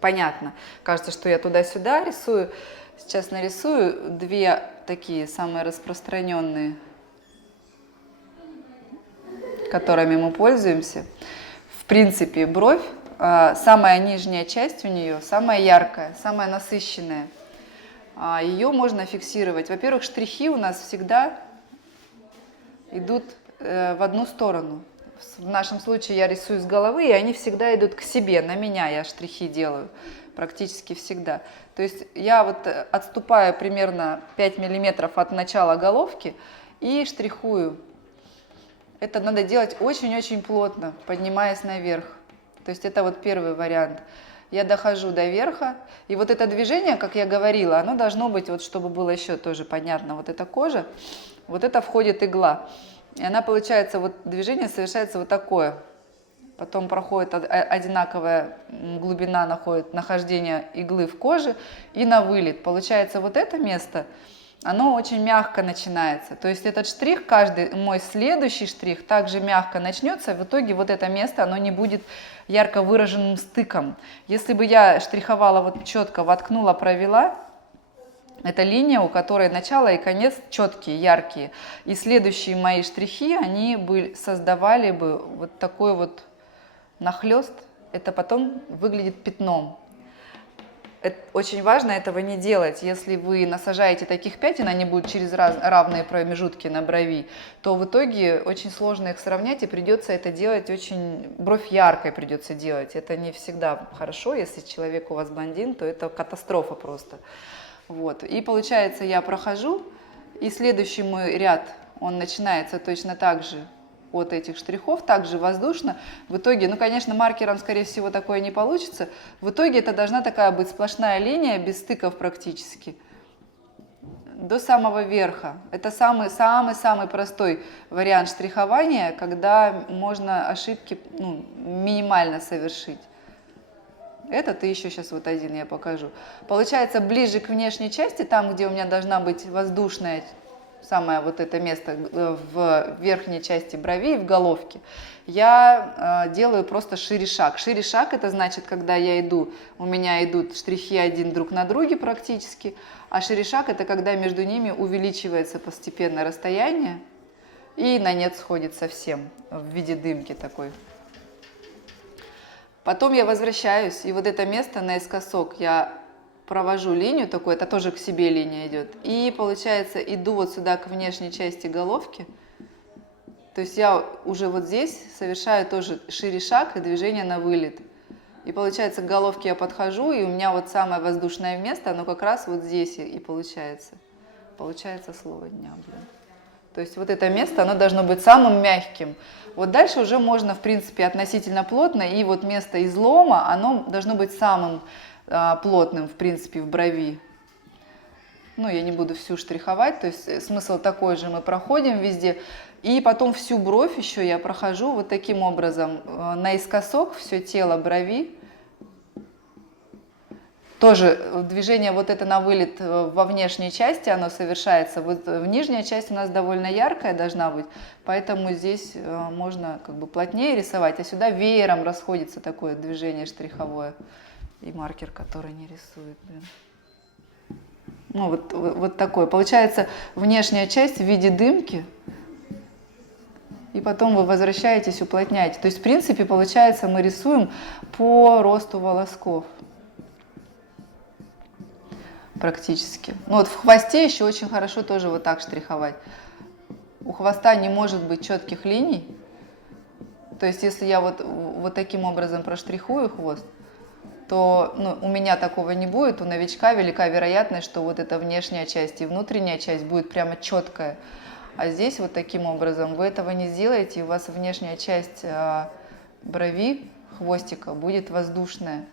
понятно. Кажется, что я туда-сюда рисую. Сейчас нарисую две такие самые распространенные, которыми мы пользуемся. В принципе, бровь, самая нижняя часть у нее, самая яркая, самая насыщенная. Ее можно фиксировать. Во-первых, штрихи у нас всегда идут в одну сторону. В нашем случае я рисую с головы, и они всегда идут к себе, на меня я штрихи делаю, практически всегда. То есть я вот отступаю примерно 5 миллиметров от начала головки и штрихую. Это надо делать очень-очень плотно, поднимаясь наверх. То есть это вот первый вариант. Я дохожу до верха, и вот это движение, как я говорила, оно должно быть, вот чтобы было еще тоже понятно, вот эта кожа, вот это входит игла. И она получается, вот движение совершается вот такое. потом проходит одинаковая глубина нахождения иглы в коже и на вылет. Получается, вот это место, оно очень мягко начинается. То есть этот штрих, каждый мой следующий штрих также мягко начнется. В итоге вот это место, оно не будет ярко выраженным стыком. Если бы я штриховала вот четко, воткнула, провела, это линия, у которой начало и конец четкие, яркие. И следующие мои штрихи, они бы создавали бы вот такой вот нахлест. Это потом выглядит пятном. Очень важно этого не делать. Если вы насажаете таких пятен, они будут через равные промежутки на брови, то в итоге очень сложно их сравнять, и придется это делать очень... Бровь яркой придется делать. Это не всегда хорошо. Если человек у вас блондин, то это катастрофа просто. Вот. И получается, я прохожу, и следующий мой ряд, он начинается точно так же от этих штрихов, также воздушно. В итоге, ну, конечно, маркером, скорее всего, такое не получится. В итоге это должна такая быть сплошная линия, без стыков практически, до самого верха. Это самый-самый простой вариант штрихования, когда можно ошибки минимально совершить. Этот и еще сейчас вот один я покажу. Получается, ближе к внешней части, там, где у меня должна быть воздушная, самое вот это место в верхней части брови и в головке, я делаю просто шире шаг. Шире шаг — это значит, когда я иду, у меня идут штрихи один друг на друге практически, а шире шаг — это когда между ними увеличивается постепенно расстояние и на нет сходит совсем в виде дымки такой. Потом я возвращаюсь, и вот это место наискосок я провожу линию такую, это тоже к себе линия идет. И получается, иду вот сюда к внешней части головки. То есть я уже вот здесь совершаю тоже шире шаг и движение на вылет. И получается, к головке я подхожу, и у меня вот самое воздушное место, оно как раз вот здесь и получается. Получается слово дня, блин. То есть вот это место, оно должно быть самым мягким. Вот дальше уже можно, в принципе, относительно плотно, и вот место излома, оно должно быть самым плотным, в принципе, в брови. Ну, я не буду всю штриховать, то есть смысл такой же, мы проходим везде. И потом всю бровь еще я прохожу вот таким образом, наискосок все тело брови. Тоже движение вот это на вылет во внешней части, оно совершается. Вот нижняя часть у нас довольно яркая должна быть, поэтому здесь можно как бы плотнее рисовать, а сюда веером расходится такое движение штриховое. И маркер, который не рисует, блин. Ну, вот такое. Получается внешняя часть в виде дымки, и потом вы возвращаетесь, уплотняете. То есть, в принципе, получается, мы рисуем по росту волосков. Практически. Ну, вот в хвосте еще очень хорошо тоже вот так штриховать. У хвоста не может быть четких линий. То есть, если я вот таким образом проштрихую хвост, то у меня такого не будет. У новичка велика вероятность, что вот эта внешняя часть и внутренняя часть будет прямо четкая. А здесь вот таким образом вы этого не сделаете, и у вас внешняя часть брови, хвостика, будет воздушная.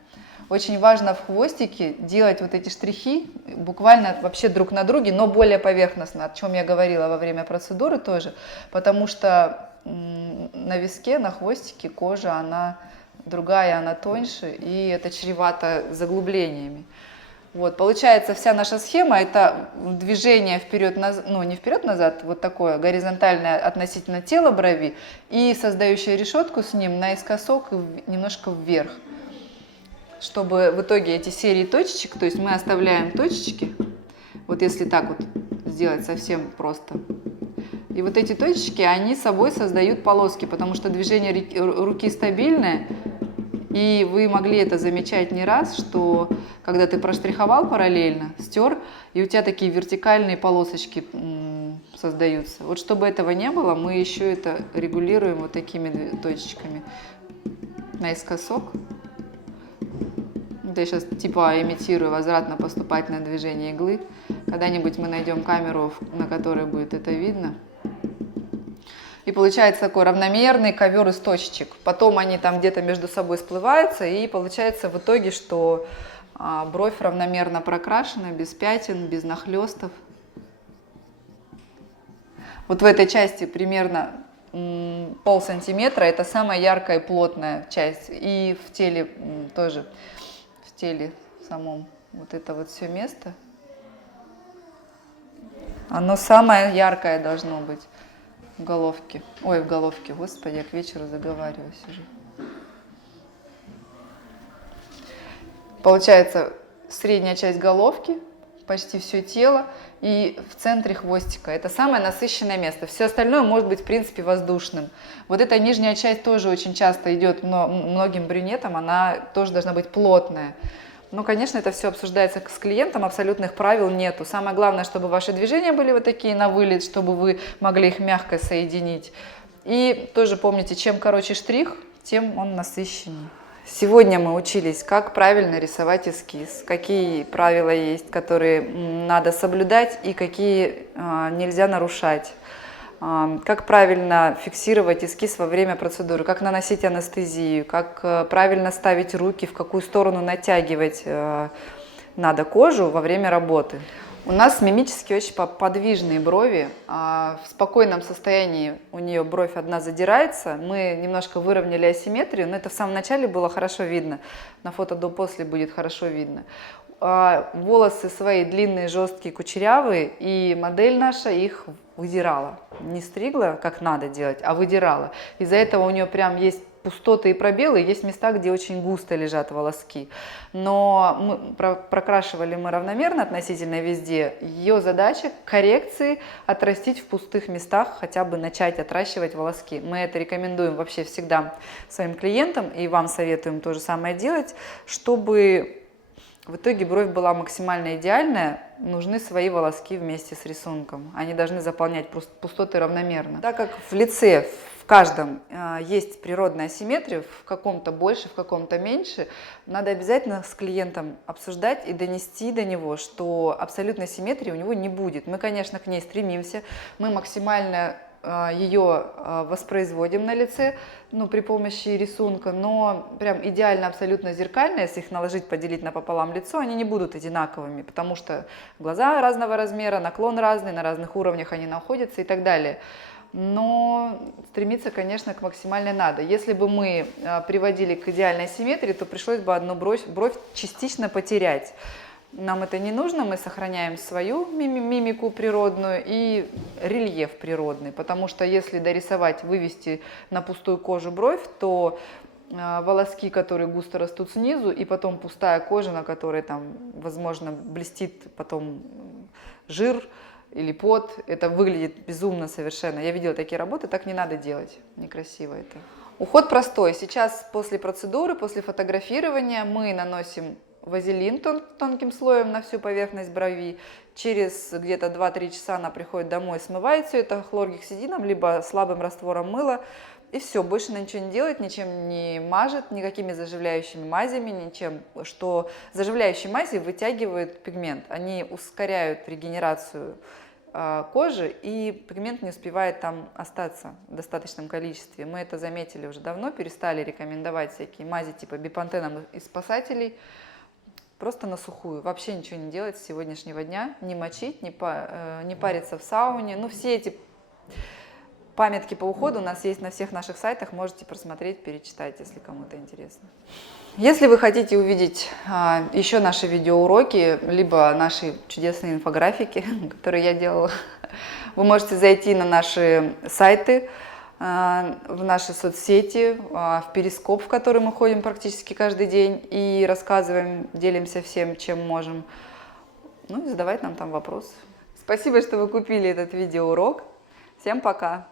Очень важно в хвостике делать вот эти штрихи буквально вообще друг на друге, но более поверхностно, о чем я говорила во время процедуры тоже, потому что на виске, на хвостике кожа, она другая, она тоньше, и это чревато заглублениями. Вот, получается, вся наша схема — это движение вперед-назад, не вперед-назад, вот такое горизонтальное относительно тела брови, и создающее решетку с ним наискосок и немножко вверх, чтобы в итоге эти серии точечек, то есть мы оставляем точечки, вот если так вот сделать совсем просто, и вот эти точечки, они собой создают полоски, потому что движение руки стабильное, и вы могли это замечать не раз, что когда ты проштриховал параллельно, стер, и у тебя такие вертикальные полосочки создаются. Вот чтобы этого не было, мы еще это регулируем вот такими точечками наискосок. Я сейчас типа имитирую возвратно-поступательное движение иглы. Когда-нибудь мы найдем камеру, на которой будет это видно. И получается такой равномерный ковер из точечек. Потом они там где-то между собой сплываются, и получается в итоге, что бровь равномерно прокрашена, без пятен, без нахлестов. Вот в этой части примерно полсантиметра, это самая яркая и плотная часть. И в теле тоже, в теле самом, вот это вот все место, оно самое яркое должно быть в головке. Ой, в головке, господи, я к вечеру заговариваюсь уже. Получается, средняя часть головки, почти все тело, и в центре хвостика. Это самое насыщенное место. Все остальное может быть, в принципе, воздушным. Вот эта нижняя часть тоже очень часто идет многим брюнетам, она тоже должна быть плотная. Ну, конечно, это все обсуждается с клиентом, абсолютных правил нету. Самое главное, чтобы ваши движения были вот такие на вылет, чтобы вы могли их мягко соединить. И тоже помните, чем короче штрих, тем он насыщеннее. Сегодня мы учились, как правильно рисовать эскиз, какие правила есть, которые надо соблюдать и какие нельзя нарушать. Как правильно фиксировать эскиз во время процедуры, как наносить анестезию, как правильно ставить руки, в какую сторону натягивать надо кожу во время работы. У нас мимически очень подвижные брови. В спокойном состоянии у нее бровь одна задирается. Мы немножко выровняли асимметрию, но это в самом начале было хорошо видно. На фото до-после будет хорошо видно. Волосы свои длинные, жесткие, кучерявые, и модель наша их выдирала. Не стригла, как надо делать, а выдирала. Из-за этого у нее прям есть пустоты и пробелы, есть места, где очень густо лежат волоски. Но прокрашивали мы равномерно относительно везде. Ее задача коррекции отрастить в пустых местах, хотя бы начать отращивать волоски. Мы это рекомендуем вообще всегда своим клиентам, и вам советуем то же самое делать, чтобы в итоге бровь была максимально идеальная. Нужны свои волоски вместе с рисунком. Они должны заполнять пустоты равномерно. Так как в лице, в каждом есть природная асимметрия, в каком-то больше, в каком-то меньше, надо обязательно с клиентом обсуждать и донести до него, что абсолютной симметрии у него не будет. Мы, конечно, к ней стремимся, мы максимально ее воспроизводим на лице, при помощи рисунка, но прям идеально абсолютно зеркально, если их наложить, поделить напополам лицо, они не будут одинаковыми, потому что глаза разного размера, наклон разный, на разных уровнях они находятся и так далее. Но стремиться, конечно, к максимальной надо. Если бы мы приводили к идеальной симметрии, то пришлось бы одну бровь частично потерять. Нам это не нужно, мы сохраняем свою мимику природную и рельеф природный, потому что если дорисовать, вывести на пустую кожу бровь, то волоски, которые густо растут снизу, и потом пустая кожа, на которой там, возможно, блестит потом жир или пот, это выглядит безумно совершенно. Я видела такие работы, так не надо делать, некрасиво это. Уход простой. Сейчас после процедуры, после фотографирования мы наносим вазелин тонким слоем на всю поверхность брови. Через где-то 2-3 часа она приходит домой, смывает все это хлоргексидином, либо слабым раствором мыла. И все, больше она ничего не делает, ничем не мажет, никакими заживляющими мазями, ничем. Что заживляющие мази вытягивают пигмент, они ускоряют регенерацию кожи, и пигмент не успевает там остаться в достаточном количестве. Мы это заметили уже давно, перестали рекомендовать всякие мази типа бипантеном и спасателей. Просто на сухую, вообще ничего не делать с сегодняшнего дня, не мочить, не париться в сауне. Все эти памятки по уходу у нас есть на всех наших сайтах, можете просмотреть, перечитать, если кому-то интересно. Если вы хотите увидеть еще наши видеоуроки, либо наши чудесные инфографики, которые я делала, вы можете зайти на наши сайты, в наши соцсети, в Перископ, в который мы ходим практически каждый день и рассказываем, делимся всем, чем можем. И задавать нам там вопросы. Спасибо, что вы купили этот видеоурок. Всем пока!